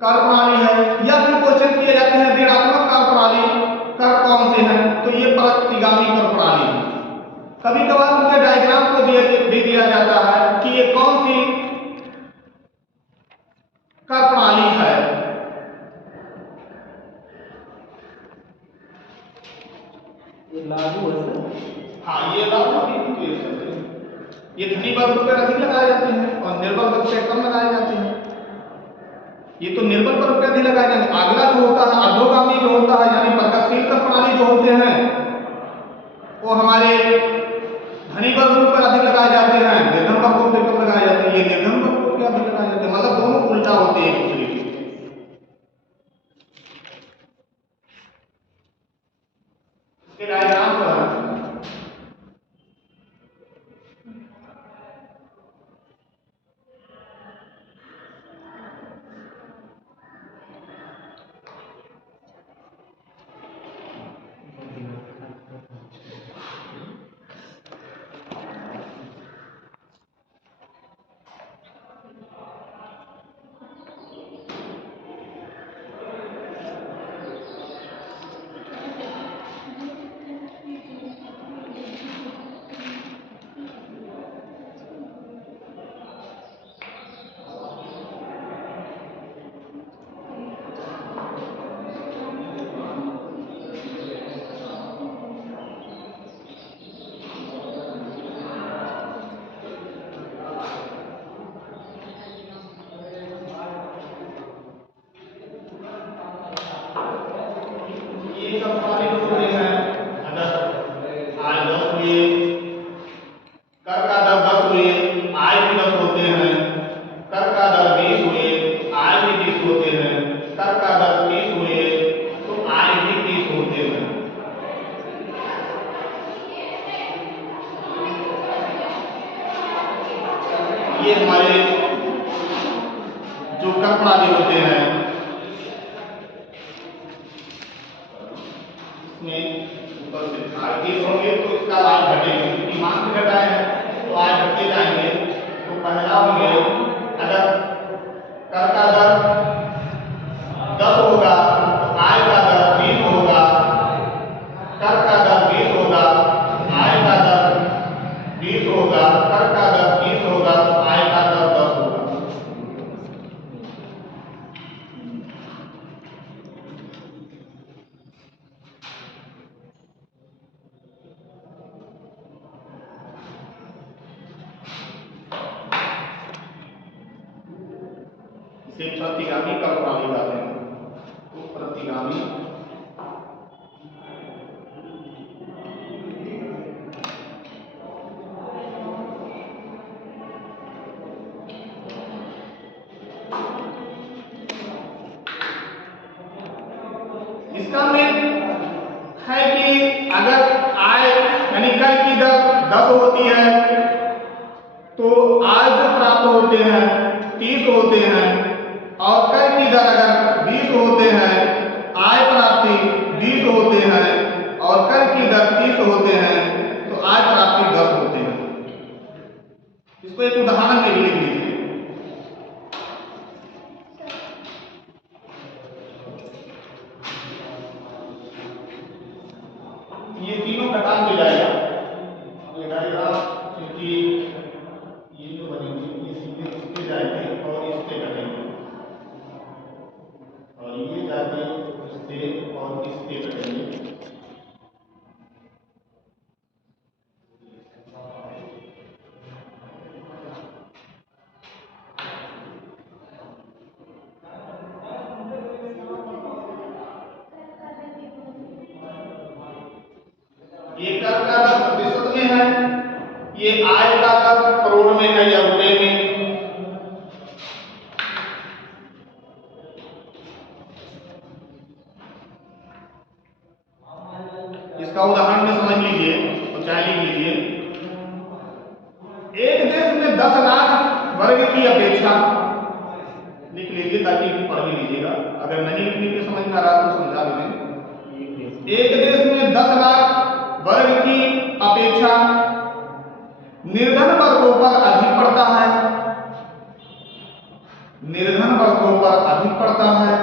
कर प्रणाली है, या फिर क्वेश्चन किए जाते हैं ऋणात्मक कर प्रणाली कर कौन से हैं, तो ये प्रतिगामी कर प्रणाली है। कभी कभार उनके डायग्राम को दे दिया जाता है कि ये कौन सी कर प्रणाली है। ये लागू है सर, हाँ, ये बात अभी भी तो ये सब है। ये धनी वर्ग पर अधिक लगाए जाते हैं और निर्बल वर्ग पे कम लगाए जाते हैं। ये तो निर्बल वर्ग पे अधिक लगाए जाते हैं। अगला जो होता है अधोगामी जो होता है, यानी प्रगतिशील कर प्रणाली जो होते हैं, वो हमारे धनी वर्गों पर अधिक लगाए जाते हैं, निर्धन वर्गों पे कम लगाए जाते हैं। ये निर्धन वर्गों पे अधिक लगाए जाते हैं, मतलब दोनों उल्टा होते हैं एक दूसरे के। इसके डायग्राम पर ये सब सारे होते हैं। अगर आय 10 हुए, कर का दर 10 हुए, आय भी 10 होते हैं। कर का दर 20 हुए, आय भी 20 होते हैं। कर का दर 30 हुए तो आय भी 30 होते हैं। ये हमारे जो कर प्रणाली होते हैं, इसमें ऊपर से आय 30 होंगे तो इसका आय घटेगी, क्योंकि मांग घटाए हैं तो आय घटते जाएंगे। तो पहला होंगे, अगर कर का दर 10 होगा तो आय का दर 20 होगा। कर का दर 20 होगा, आय का दर 20 होगा। कर का दर 30 होगा तो आय का दर 10 होगा। इसे प्रतिगामी कर प्रणाली कहते हैं। तो प्रतिगामी इसका में है कि अगर आय यानी कर की दर 10 होती है तो आय जो प्राप्त होते हैं 30 होते हैं, और कर की दर अगर 20 होते हैं, आय प्राप्ति 20 होते हैं, और कर की दर 30 होते हैं तो आय प्राप्ति 10 होते हैं। इसको एक उदाहरण में भी लिख लीजिए। ये तीनों घटान हो जाएगा, ये डायग्राम, क्योंकि ये जो बनेंगे ये सीधे इसके जाएंगे और इससे कटेंगे, और ये जाके इससे और इससे कटेंगे। ये कर का दर प्रतिशत में है, ये आय का दर करोड़ में है या रुपए में। इसका उदाहरण में समझ लीजिए तो चाहे लिख लीजिए। एक देश में 10 लाख वर्ग की अपेक्षा, लिख लीजिए ताकि पढ़ भी लीजिएगा, अगर नहीं लिखने के समझ में आ रहा तो समझा भी दें। एक देश में 10 लाख वर्ग की अपेक्षा निर्धन वर्गों पर अधिक पड़ता है। निर्धन वर्गों पर अधिक पड़ता है।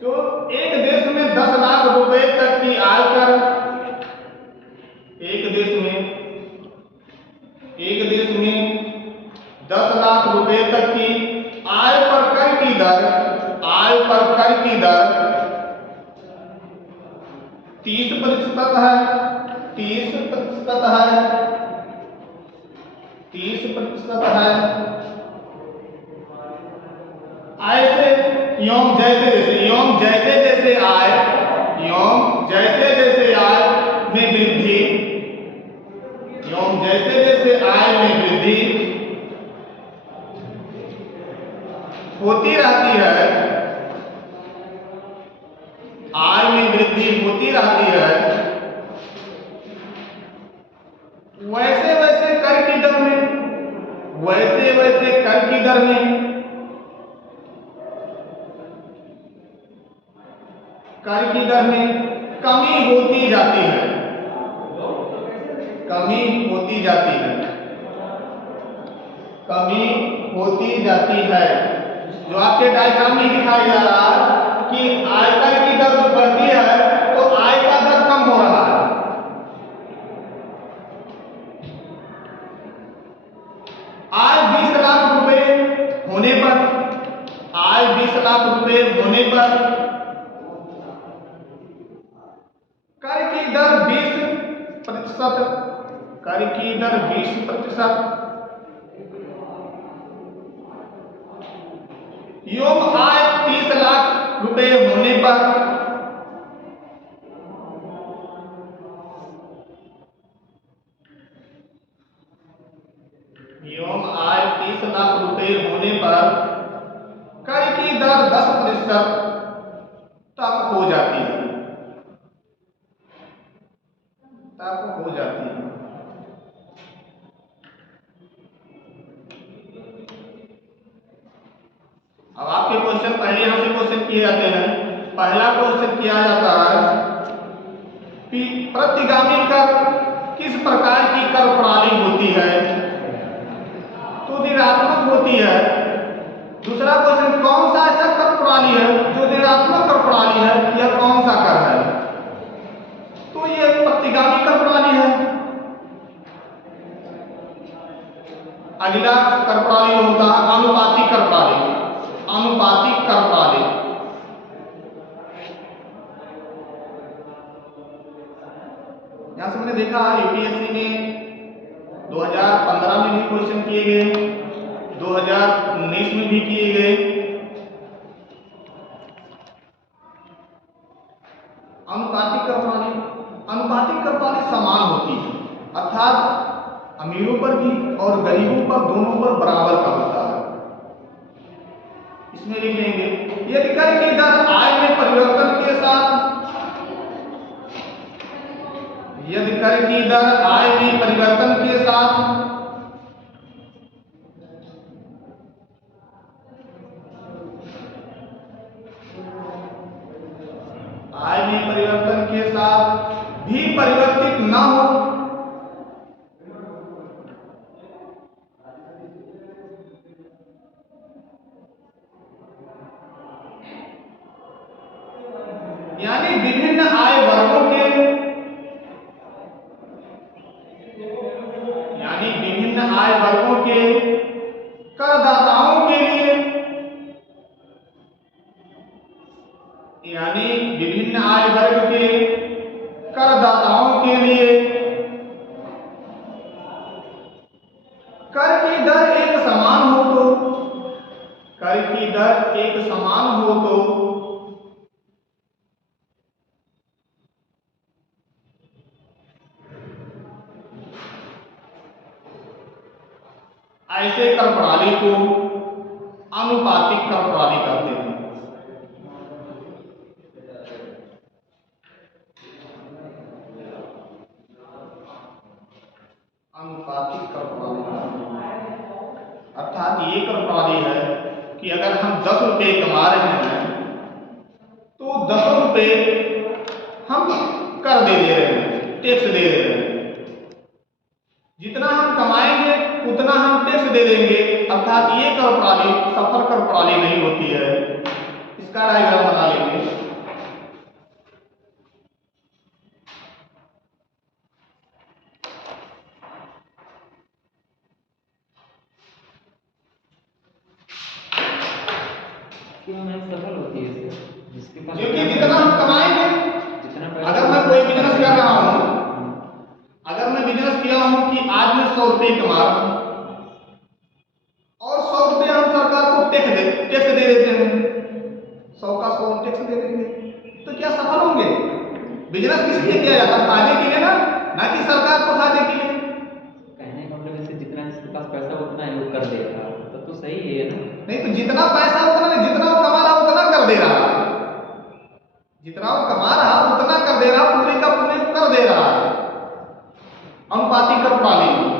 तो एक देश में 10 लाख रुपए तक की आय कर, एक देश में लाख रुपए तक की आय पर कर की दर 30% है। 30% है। 30% है। आय से एवं जैसे जैसे आय में वृद्धि होती रहती है, वैसे वैसे कर की दर में कमी होती जाती है। जो आपके डायग्राम में दिखाई जा रहा है कि आयकर की दर जो बढ़ती है तो आय का दर कम हो रहा है। आय 20 लाख रुपए होने पर कर की दर 20%। एवं आय 30 लाख रुपए होने पर कर की दर 10% तक हो जाती है। अब आपके क्वेश्चन पहले यहां से क्वेश्चन किए जाते हैं। पहला क्वेश्चन किया जाता है कि प्रतिगामी कर किस प्रकार की कर प्रणाली होती है, तो ऋणात्मक होती है। दूसरा क्वेश्चन, कौन सा ऐसा कर प्रणाली है जो ऋणात्मक कर प्रणाली है, यह कौन सा कर है, तो यह प्रतिगामी कर प्रणाली है। अगला कर प्रणाली होता है आनुपातिक कर प्रणाली। यहां से मैंने देखा यूपीएससी में 2015 में भी क्वेश्चन किए गए, 2019 में भी किए गए। अनुपातिक कर प्रणाली समान होती है, अर्थात अमीरों पर भी और गरीबों पर दोनों पर बराबर का होता है। इसमें लिख लेंगे, यदि कर की दर आय में परिवर्तन के साथ भी परिवर्तित न हो, यानी विभिन्न आय वर्गों के करदाताओं के लिए कर की दर एक समान हो तो ऐसे कर प्रणाली को अनुपातिक कर प्रणाली कहते हैं। अनुपातिक कर प्रणाली अर्थात ये कर प्रणाली है कि अगर हम 10 रुपए कमा रहे हैं तो 10 रुपए हम कर दे रहे हैं, टैक्स दे रहे हैं। जितना हम कमाएंगे उतना हम टैक्स दे देंगे, अर्थात ये कर प्रणाली सफल कर प्रणाली नहीं होती है। इसका डायग्राम बना लेंगे। क्यों नहीं सफल होती है सर? जिसके पास क्योंकि जितना हम कमाएंगे, जितना पैसा अगर मैं कोई बिजनेस कर रहा हूँ, अगर मैं बिजनेस किया हूँ कि आज मैं 100 रुपये कमा रहा हूँ और 100 रुपये हम सरकार को टैक्स दे देते हैं, 100 का 100 टैक्स दे देंगे, तो क्या सफल होंगे? बिजनेस किस लिए किया जाता है? फायदे के लिए ना कि सरकार को फायदे के लिए। कहने का मतलब जैसे जितना जिसके पास पैसा उतना ही वो कर देगा, तो सही है ना? नहीं तो जितना पैसा उतना नहीं, जितना वो कमा रहा उतना कर दे रहा है, जितना वो कमा रहा उतना कर दे रहा, पूरे का पूरे कर दे रहा है, अनुपातिक कर प्रणाली।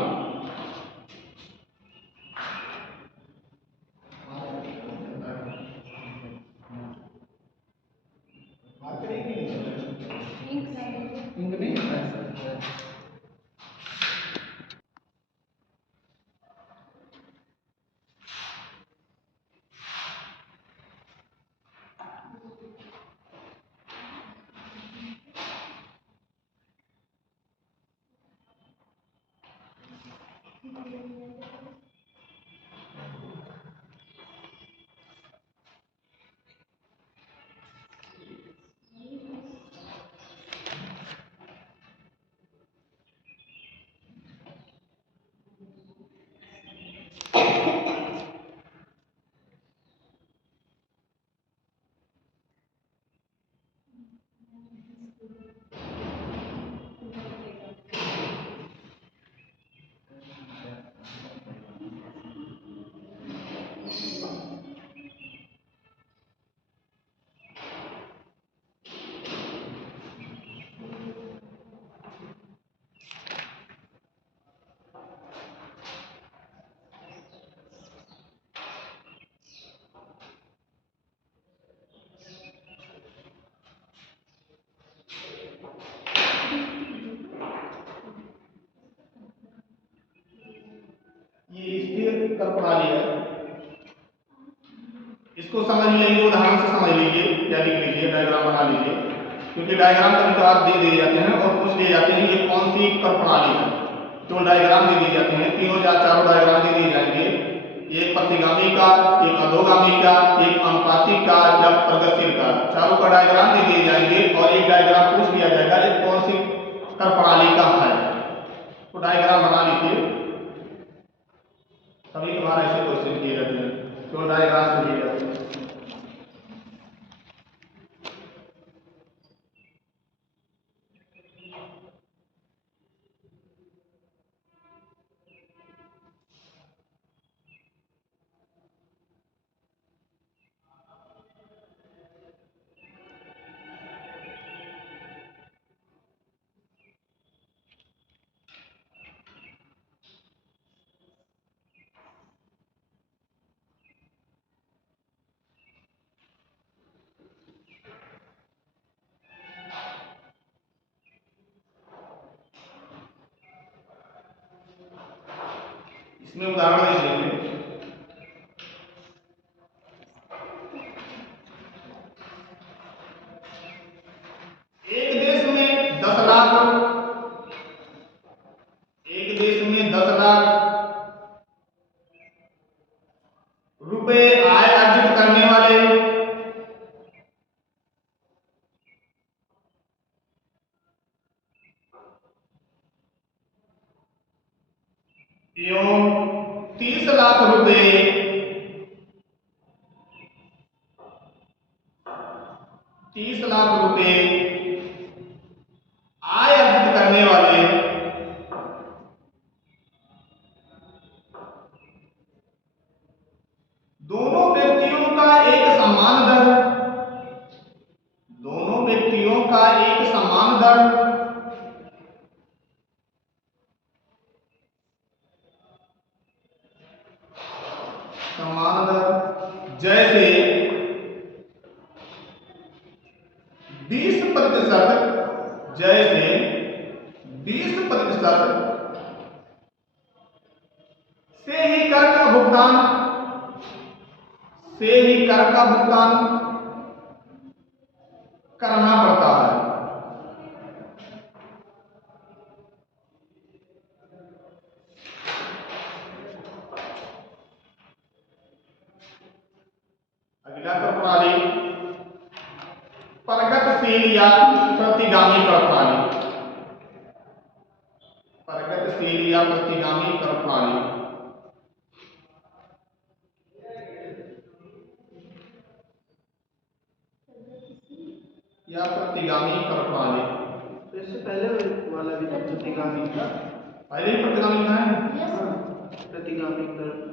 ये स्थिर कर प्रणाली है, इसको समझ लीजिए, उदाहरण से समझ लीजिए या लिख लीजिए, डायग्राम बना लीजिए, क्योंकि डायग्राम कभी कभार दे दिए जाते हैं और पूछ लिए जाते हैं ये कौन सी कर प्रणाली है, तो डायग्राम दे दिए जाते हैं, तीनों या चारों डायग्राम दे दिए जाएंगे, एक प्रतिगामी का, एक अधोगामी का, एक अनुपातिक का या प्रगतिशील का, चारों का डायग्राम दे दिए जाएंगे और एक डायग्राम पूछ लिया जाएगा ये कौन सी कर प्रणाली का है, तो डायग्राम बना लीजिए। कभी कभार ऐसे क्वेश्चन किए जाते हैं, तो डायग्राम से दिए जाते हैं। इसमें उदाहरण देखिए, एक देश में 10 लाख, एक देश में 10 लाख रुपए आय अर्जित करने वाले एवं 30 लाख रुपए 30 लाख रुपए आय अर्जित करने वाले दोनों व्यक्तियों का एक समान दर, दोनों व्यक्तियों का एक समान दर जैसे 20%, जैसे 20% से ही कर का भुगतान, से ही कर का भुगतान करना पड़ता है। अगला कर प्रणाली प्रगतिशील या प्रतिगामी कर प्रणाली। प्रगतिशील या प्रतिगामी कर प्रणाली। या प्रतिगामी कर प्रणाली। इससे पहले वाला भी प्रतिगामी था। पहले ही प्रतिगामी था। प्रतिगामी कर प्रणाली।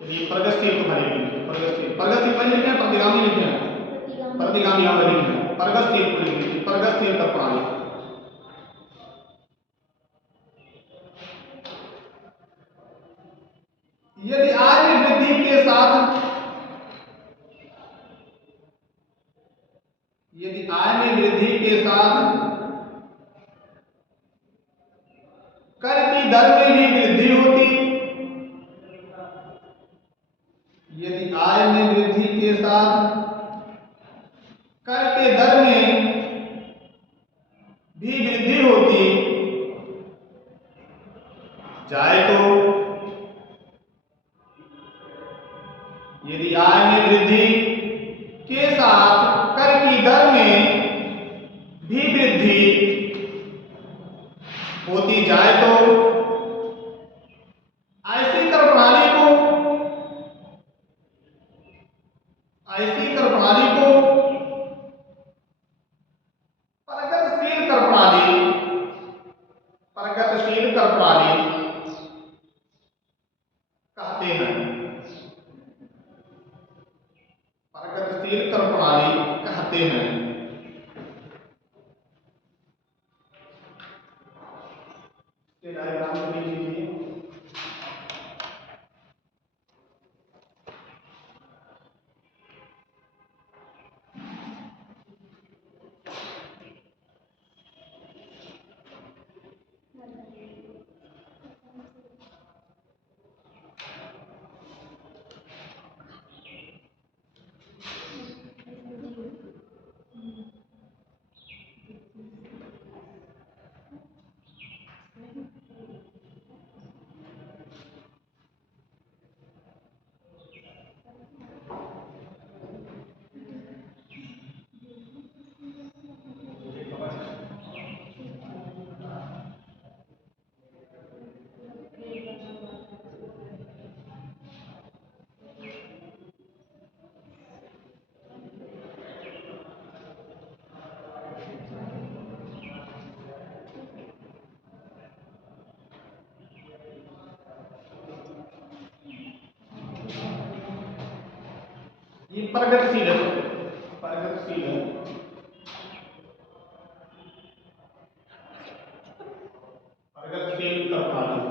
चलिए प्रगतिशील को पहले लिखिए। प्रगतिशील पहले लिखे हैं, प्रतिगामी लिखे हैं। प्रतिगामी को लिखे हैं, प्रगतिशील को लिखिए। प्रगतिशील कर प्रणाली। यदि आय में वृद्धि के साथ कर की दर में भी वृद्धि होती, यदि आय में वृद्धि के साथ कर के दर में भी वृद्धि होती जाए तो, यदि आय में वृद्धि के साथ कर की दर में भी वृद्धि होती जाए तो ऐसी कर प्रणाली को प्रगतिशील कर प्रणाली कहते हैं। प्रगतिशील कर प्रणाली कहते हैं। डायग्राम लिख लीजिए। ये प्रगतिशील है। प्रगतिशील है। प्रगतिशील कर प्रणाली।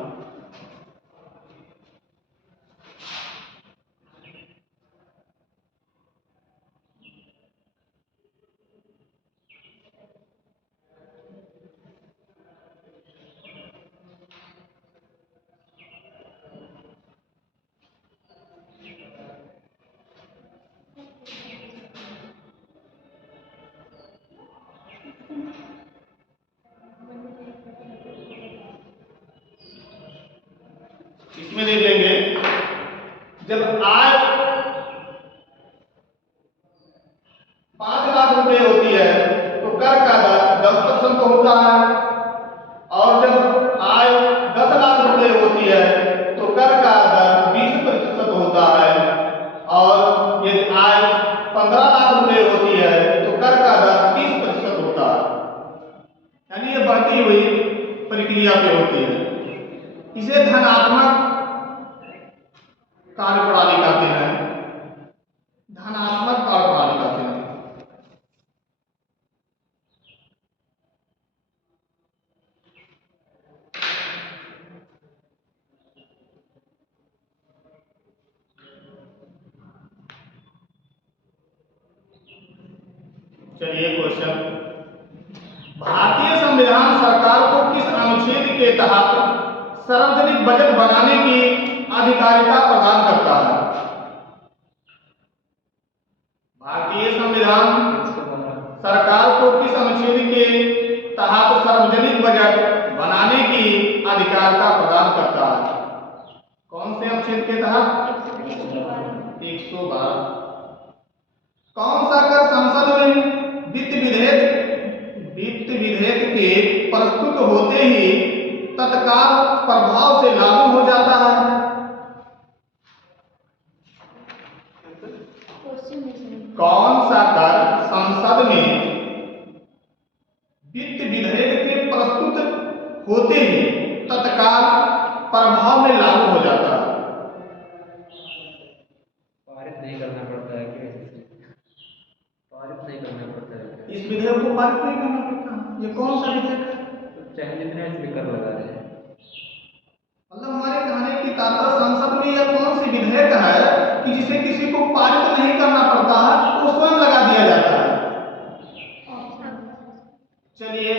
इसमें देख लेंगे, जब आय 5 लाख रुपए होती है तो कर का दर 10% होता है, और जब आय 10 लाख रुपए होती है तो कर का दर 20% होता है, और यदि आय 15 लाख रुपए होती है तो कर का दर 30% होता है। यानी ये बढ़ती हुई प्रक्रिया पे होती है। इसे धनात्मक कार्य प्रणाली कहते हैं। धनात्मक कार्य प्रणाली कहते हैं। चलिए क्वेश्चन, भारतीय संविधान सरकार को किस अनुच्छेद के तहत सार्वजनिक बजट बनाने की अधिकारिता प्रदान करता है? भारतीय संविधान सरकार को किस अनुच्छेद के तहत सार्वजनिक बजट बनाने की अधिकारिता प्रदान करता है? कौन से अनुच्छेद के तहत? 112। कौन सा कर संसद में वित्त विधेयक के प्रस्तुत होते ही तत्काल प्रभाव से लागू हो जाता है? क्वेश्चन में से कौन सा कर संसद में वित्त विधेयक के प्रस्तुत होते ही तत्काल प्रभाव में लागू हो जाता है? पारित नहीं करना पड़ता है क्या? पारित नहीं करना पड़ता है क्या? इस विधेयक को पारित नहीं करना पड़ता। ये कौन सा विधेयक है? तो चाहे जितने इसमें कर लगा रहे हैं, मतलब हमारे कहने की तात्पर्य संसद में यह कौन सी विधेयक है कि जिसे किसी को पारित नहीं करना पड़ता है, वो स्वयं लगा दिया जाता है? चलिए,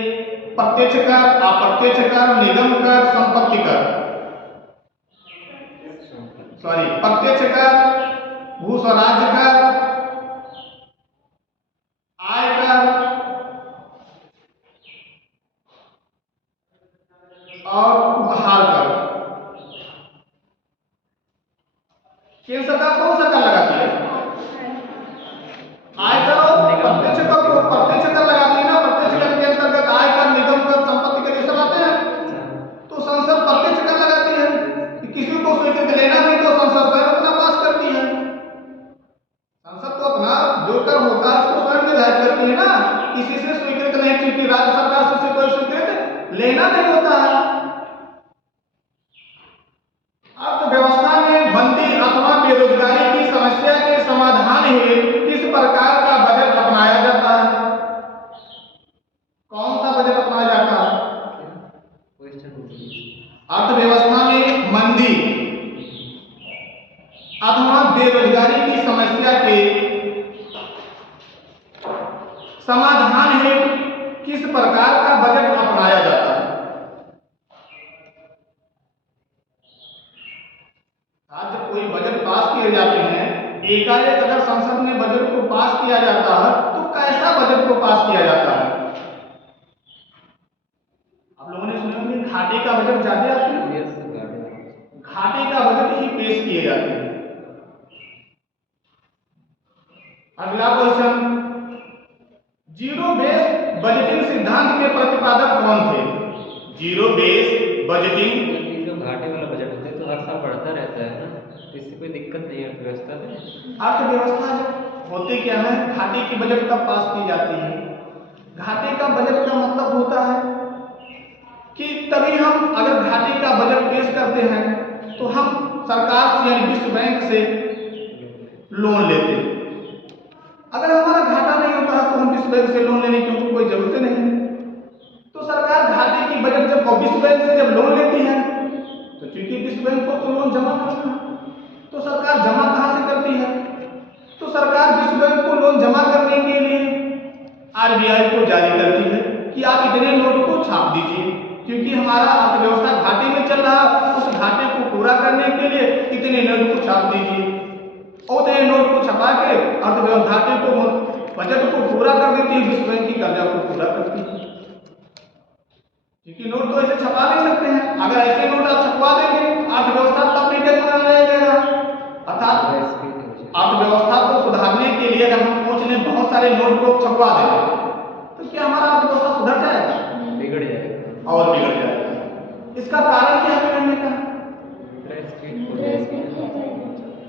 प्रत्यक्ष कर, अप्रत्यक्ष कर, निगम कर, संपत्ति कर, सॉरी प्रत्यक्ष कर, भू स्वराज्य कर, आय कर और उपहार कर। केंद्र सरकार कौन सा कर लगाती है? आयकर और प्रत्यक्ष कर को प्रत्यक्ष कर लगाती है ना। प्रत्यक्ष कर के अंतर्गत आयकर, निगम कर, संपत्ति कर ये सब आते हैं। तो संसद प्रत्यक्ष कर लगाती है कि किसी को स्वीकृति लेना नहीं तो संसद स्वयं अपना पास करती है। संसद तो अपना जो कर होता है उसको स्वयं निर्धारित करती है ना, किसी से स्वीकृत नहीं, क्योंकि राज्य सरकार से कोई स्वीकृति लेना नहीं होता है। अर्थव्यवस्था में मंदी अथवा बेरोजगारी की समस्या के समाधान हेतु किस प्रकार का बजट अपनाया जाता है? कौन सा बजट अपनाया जाता है? अर्थव्यवस्था में मंदी अथवा बेरोजगारी की समस्या के समाधान हेतु किस प्रकार का बजट अपनाया जाता है? आज जब कोई बजट पास किए जाते हैं, एकाएक अगर संसद में बजट को पास किया जाता है तो कैसा बजट को पास किया जाता है? आप लोगों ने सुना कि घाटे का बजट ज्यादा आते हैं, घाटे का बजट ही पेश किए जाते हैं। अगला क्वेश्चन, जीरो बेस बजटिंग सिद्धांत के प्रतिपादक कौन थे? जीरो बेस बजटिंग, जो घाटे वाला बजट होता है तो हर साल बढ़ता रहता है ना, तो इससे कोई दिक्कत नहीं है अर्थव्यवस्था में। अर्थव्यवस्था जब होते क्या है, घाटे की बजट तब पास की जाती है। घाटे का बजट का मतलब होता है कि तभी हम अगर घाटे का बजट पेश करते हैं तो हम सरकार से यानी विश्व बैंक से लोन लेते हैं। अगर हमारा घाटा नहीं होता है तो हम विश्व बैंक से लोन लेने की हमको कोई जरूरत नहीं है। तो सरकार घाटे की बजट जब विश्व बैंक से जब लोन लेती है तो चूंकि विश्व बैंक को तो लोन जमा करना है, तो सरकार जमा कहाँ से करती है? तो सरकार विश्व बैंक को लोन जमा करने के लिए आरबीआई को जारी करती है कि आप इतने नोट को छाप दीजिए, क्योंकि हमारा अर्थव्यवस्था घाटे में चल रहा है, उस घाटे को पूरा करने के लिए इतने नोट को छाप दीजिए। और उतने नोट को छपा के अर्थव्यवस्था घाटे को बजट को पूरा कर देती है, विश्व बैंक की कर्जा को पूरा करती है। क्योंकि नोट तो ऐसे छपा नहीं सकते हैं, अगर ऐसे नोट आप छपवा देंगे अर्थव्यवस्था तब नहीं देगा। अर्थात अर्थव्यवस्था को सुधारने के लिए अगर हम सोच लें बहुत सारे नोट को छपवा दें तो क्या हमारा अर्थव्यवस्था सुधर जाएगा? बिगड़ जाएगा और बिगड़ जाएगा। इसका कारण क्या है बिगड़ने का?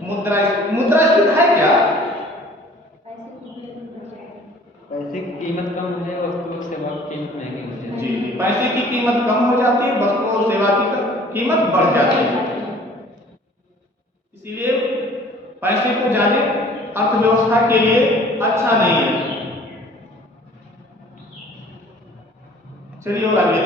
मुद्रास्फीति है क्या? पैसे की कीमत कम हो जाए, वस्तु और सेवा की कीमत महंगी हो जाए। जी, पैसे की कीमत कम हो जाती है, वस्तु और सेवा की कीमत बढ़ जाती है। इसीलिए पैसे को ज्यादा अर्थव्यवस्था के लिए अच्छा नहीं है। चलिए और आगे